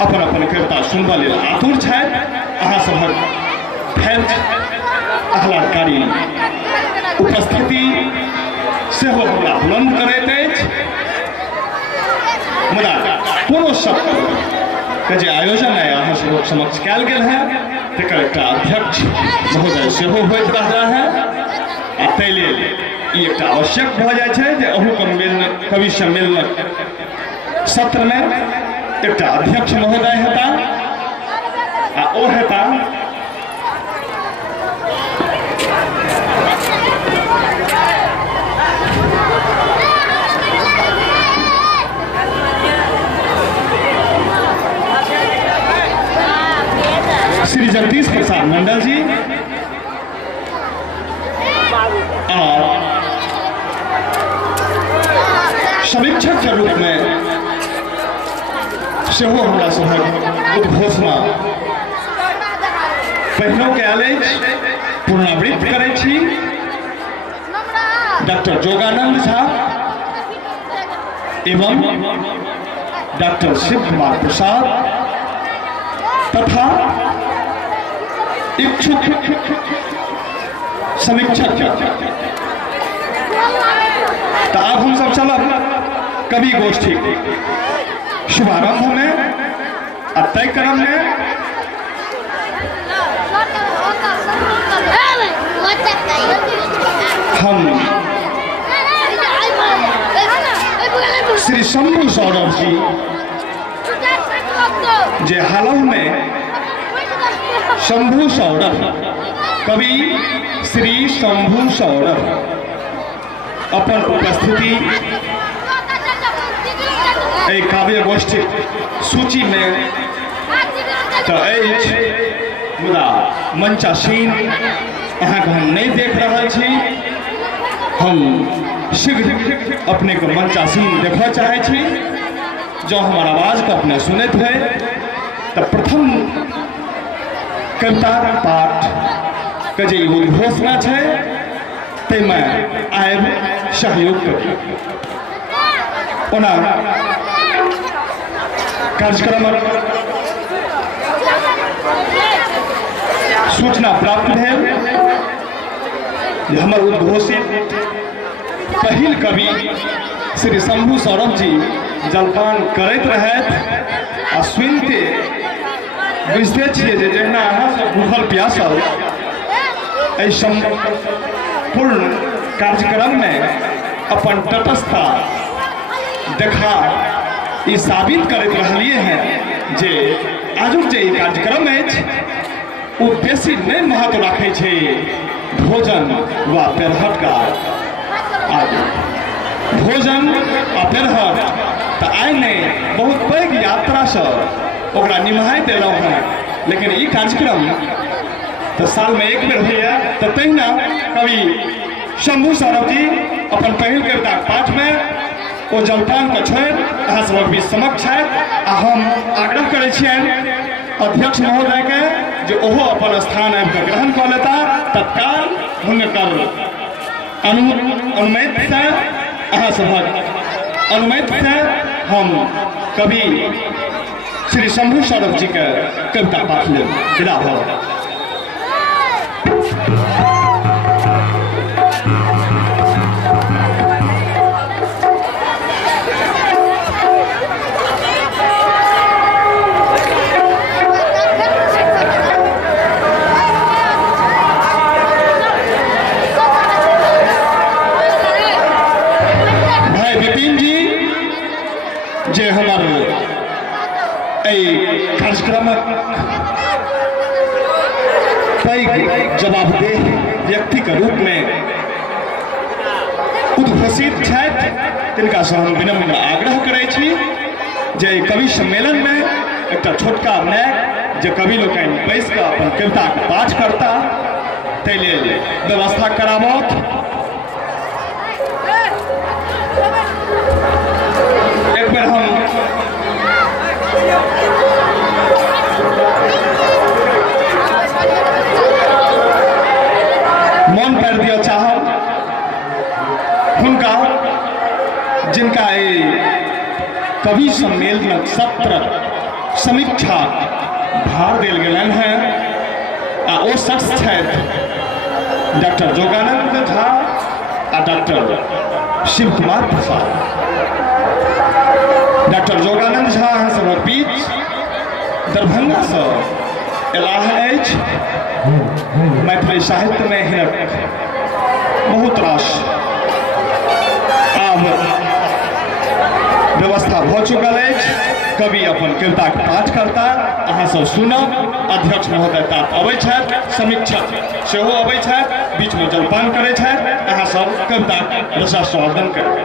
अपन अपन कविता सुनबा लेल आतुर छथि। अहाँ सभक फैल आह्लादकारी उपस्थिति सेहो हमरा बुलंद करैत अछि। मुदा कोनो शब्द के जे आयोजन है अहाँ सबक समक्ष कयल गेल है तकर एकटा अध्यक्ष महोदय सेहो होइत रहला है। आ ताहि लेल ई एकटा आवश्यक भऽ जाइ छै जे अहू कवि सम्मेलन सत्र में एकटा अध्यक्ष महोदय हेता आ ओ हेता श्री जगदीश प्रसाद मंडल जी और समीक्षक के रूप में सेहो हमरा सभक उद्घोषणा पहिनो कयल अछि, पुनरावृत्त करै छी। डॉक्टर जोगानंद झा एवं डॉक्टर शिव कुमार प्रसाद तथा इच्छुक समीक्षक। तो अब हम सब चलब कवि गोष्ठी शुभारंभ में और तय क्रम में हम श्री शंभू सौरभ जी जे हाल में शंभू सौरभ कवि श्री शंभू सौरभ अपन उपस्थिति काव्य गोष्ठी सूची में तो मुदा मंचासीन अहाँ हम नहीं देख रहा छी। हम शीघ्र अपने को मंचासीन देखा चाहे छी। जो हमार आवाज को अपने सुनते है तो प्रथम कविता पाठ के जे उद्घोषणा है ताहिमे आयब सहयोग करी। ओना कार्यक्रम सूचना प्राप्त भेल जे हमर उद्घोषित पहिल कवि श्री शंभू सौरभ जी जलपान करैत रहथि आ सुनते बुझते छियै जे जहिना अहाँ सब भूखल प्यासल एहि संपूर्ण कार्यक्रम में अपन तटस्थता देखा ई साबित करैत रहलिए हैं जे आजुक जे कार्यक्रम अछि ओ बेसी नहीं महत्व रखे छे भोजन वा पेरहट का आदि भोजन आ पेरहट तो आइ नहीं बहुत पैघ यात्रा से ओकरा निमाहैत एलहुँ हैं। लेकिन ई कार्यक्रम तो साल में एक बेर होइए तो तहिना कवि शंभू सौरभ जी अपन पहिल कविता पाठ में ओ जलपान के छोड़ अहाँ सबक बीच समक्ष है। हम आग्रह करे छियनि अध्यक्ष महोदय के जो ओहो अपन स्थान आबि के ग्रहण कर लेता तत्काल हुनकर अनुमति से अहाँ सबक अनुमति से हम कवि श्री शंभू सौरभ जी के कविता पाठ ले विदा हो। जे हमार कार्यक्रम जवाबदेह व्यक्ति के रूप में उद्घोषित छथि तिनका से हम विनम्र आग्रह करै छी जे कवि सम्मेलन में एक छोटका नायक जे कवि लोग बैस कऽ अपन कविता के पाठ करता ताहि लेल व्यवस्था कराबत। एक बेर हम मन कर दिया चाहब हुनका जिनका कवि सम्मेलन सत्र समीक्षा भार दिल गलन है ओ शख्स डॉक्टर जोगानंद झा आ डॉक्टर शिव कुमार प्रसाद। डॉक्टर जोगानंद झा अहाँ सभक बीच दरभंगा से एलाह अछि। मैथिली साहित्य में हिनक बहुत रास आब व्यवस्था भ चुकल अछि। कवि अपन कविता के पाठ करता अहाँ सब सुनब। अध्यक्ष महोदय अबै छथि, समीक्षक सेहो अबै छथि, बीच में जलपान करै छथि, अहाँ सब कविता रसास्वादन करबै।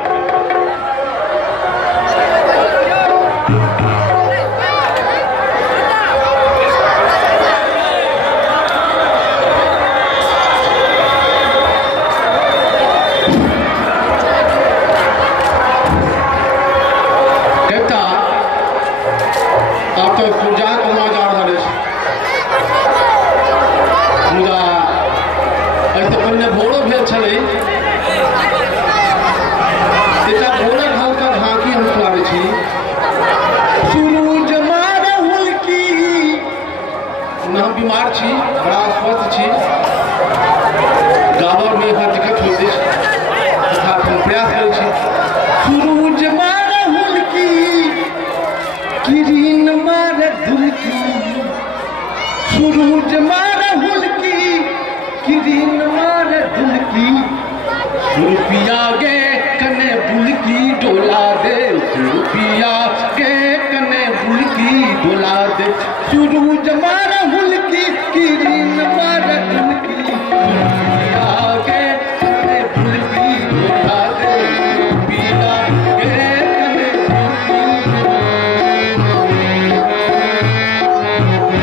बीमार छी, बड़ा स्वस्थ छी, गावर में यहाँ दिक्कत होती तथा हम प्रयास करै छी। सूरज मारे हुलकी किरीन मारे धुलकी, सूरज मारे हुलकी किरीन मारे धुलकी, रुपया गे कने बुलकी डोला दे, रुपया गे कने बुलकी डोला दे, सूरज मारे हुलकी किरीन मारे धुलकी, रुपया गे कने बुलकी डोला दे, रुपया गे कने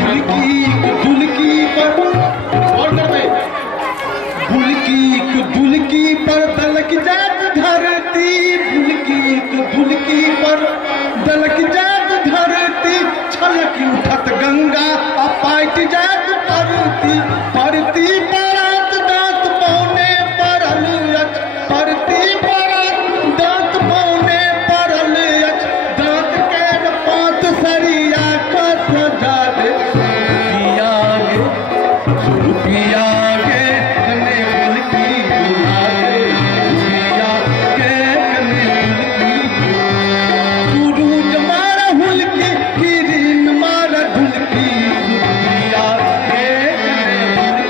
बुलकी दुलकी पर बुलकी पर दलक जात धरती, बुलकी पर दलक जात धरती, छलक उठत गंगा आ पाट जात परती, परती परात दांत पौने परल अच, परती परात दांत पौने परल अच, दांत केर पात सरिया कत सजा दे, रुपया गे कने बुलकी डोला दे, रुपया गे कने बुलकी, सूरज मारे हुलकी किरीन मारे धुलकी, रुपया गे कने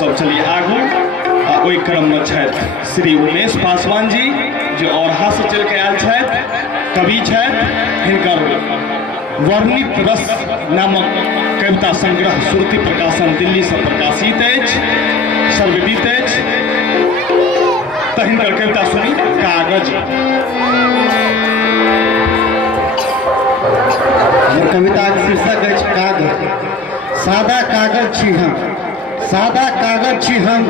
सब चलिए आगू ओहि क्रम में छथि श्री उमेश पासवान जी जो औरहा से चल के आयल छथि, कवि छथि। हिनकर वर्णित रस नामक कविता संग्रह सुरती प्रकाशन दिल्ली से प्रकाशित अछि, सर्वविदित अछि। तो हिनकर कविता सुनी कागज। कविता के शीर्षक अछि कागज। सादा कागज छी हम, सादा कागज छी हम,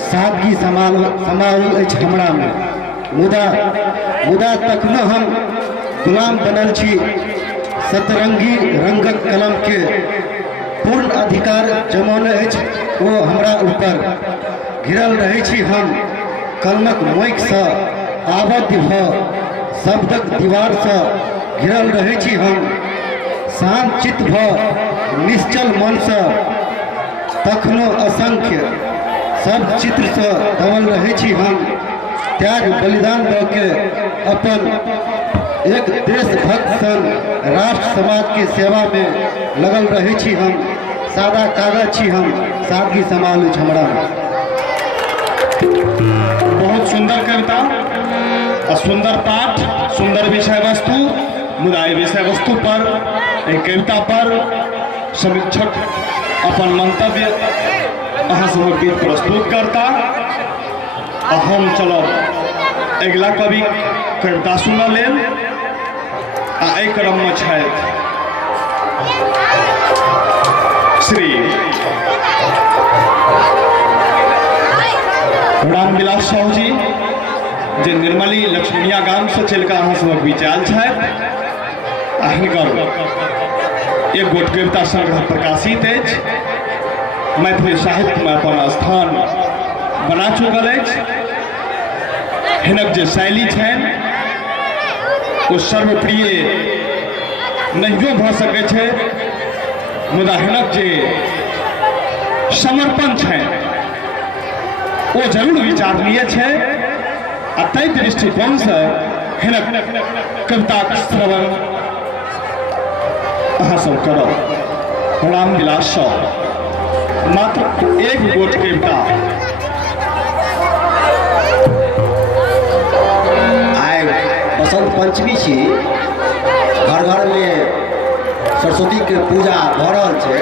सादगी समारोह अछि हमरा में। मुदा तखनो हम गुलाम बनल छी सतरंगी रंगक कलम के। पूर्ण अधिकार जमौने अछि ओ हमरा ऊपर। घिरल रहै छी हम कलमक मोइक से, आबद्ध भ शब्दक दीवार से घिरल रहै छी हम। शांत चित्त भ निश्चल मन से तखनो असंख्य सब चित्र से दबल रहै छी हम। त्याग बलिदान द के अपन एक देशभक्त संग राष्ट्र समाज के सेवा में लगल रहै छी हम। सादा कागज छी हम, सादगी समान अछि हमरा। बहुत सुंदर कविता और सुंदर पाठ, सुंदर विषय वस्तु। मुदा विषय वस्तु पर एक कविता पर समीक्षक अपन मंतव्य अहाँ सब बीच प्रस्तुत करता। हम चलो अगला कवि कविता सुन लेल। एहि क्रम में छथि श्री रामविलास साहू जी जे निर्मली लक्ष्मीनिया गाम से चल कर अहाँ सबक बीच आयल छथि। हिनकर एक गोट कविता संग्रह प्रकाशित अछि, मैथिली साहित्य में अपन स्थान बना चुकल अछि। हिनक जे शैली छनि ओ सर्वप्रिय नहियो भ सकै छै, मुदा हिनक जे समर्पण छनि वो जरूर विचारणीय छै। आ ताहि दृष्टिकोण से हिनक कविता श्रवण अहाँ सब करब। रामविलास साहू मात्र एक गोट कविता। आइ बसंत पंचमी छी, घर घर में सरस्वती के पूजा भ रहल छै।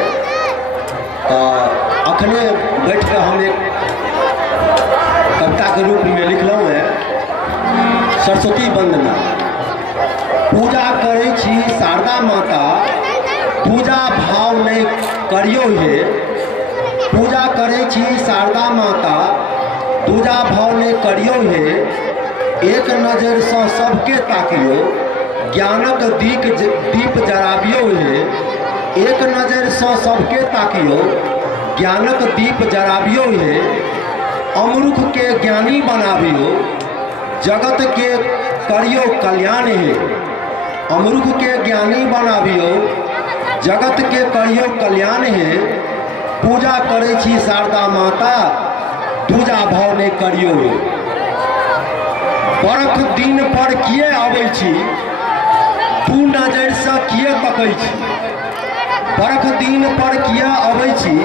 अखने बैठ के हम एक कविता के रूप में लिखलहुँ है सरस्वती वंदना। पूजा करै छी शारदा माता, पूजा भाव नहीं करियो हे। पूजा करै छी शारदा माता, पूजा भाव नहीं करियो हे। एक नजर से सबके ताकियो, ज्ञानक दीप जराबियो हे। एक नजर से सबके ताकियो, ज्ञानक दीप जराबियो हे। अमरुख के ज्ञानी बनाबियो, जगत के करियो कल्याण हे। अमरुख के ज्ञानी बनाबियो, जगत के करियो कल्याण हे। पूजा करै छी शारदा माता, पूजा भाव नहीं करियो हे। बरख दिन पर किए आबै छी, तू नजर से किए तकै छी। बरख दिन पर किए आबै छी,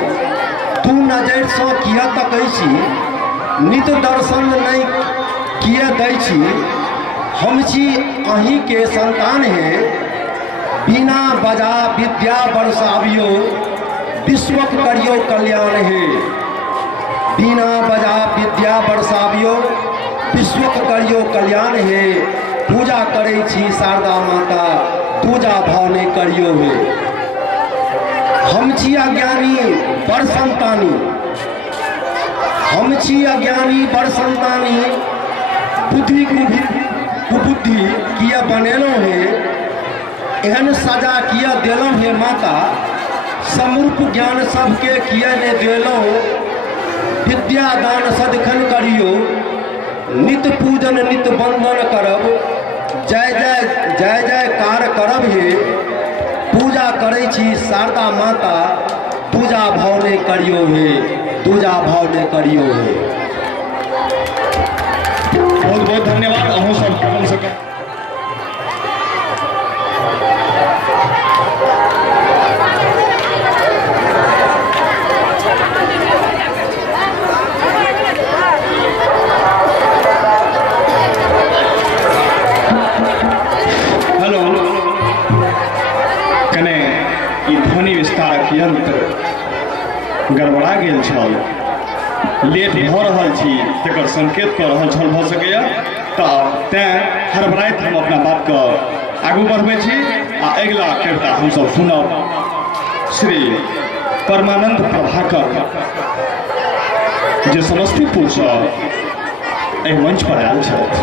तू नजर से किए तकै छी। नित दर्शन नहीं किए दै छी, हम छी अहीं के संतान है। बिना बजा विद्या बरसाबियो, विश्वक करियो कल्याण है। बिना बजा विद्या बरसाबियो, विश्वक करियो कल्याण है। पूजा करै छी शारदा माता, पूजा भाव नहीं करियो है। हम छी अज्ञानी बड़ संतानी, हम छी अज्ञानी बड़ संतानी। बुद्धि कुबुद्धि किया बनेलो है, एहन सजा किया देलो है माता। समरूप ज्ञान सबके किया ने देलो, विद्या दान सदखन करियो। नित पूजन नित वंदन करब, जय जय जय जयकार करब हे। पूजा करै छी शारदा माता, पूजा भाव ने करियो हे। पूजा भाव ने करियो हे। बहुत बहुत धन्यवाद। अहूँ सब कम से कम गड़बड़ा गेल छल, लेट भऽ रहल छी तकर संकेत कऽ रहल छल भऽ सकैए, तऽ तैँ हड़बड़ाइत हम अपना बातके आगू बढ़बै छी आ अगिला कविता हमसब सुनब श्री परमानंद प्रभाकर जे समस्तीपुरसँ एहि मंच पर आयल छथि।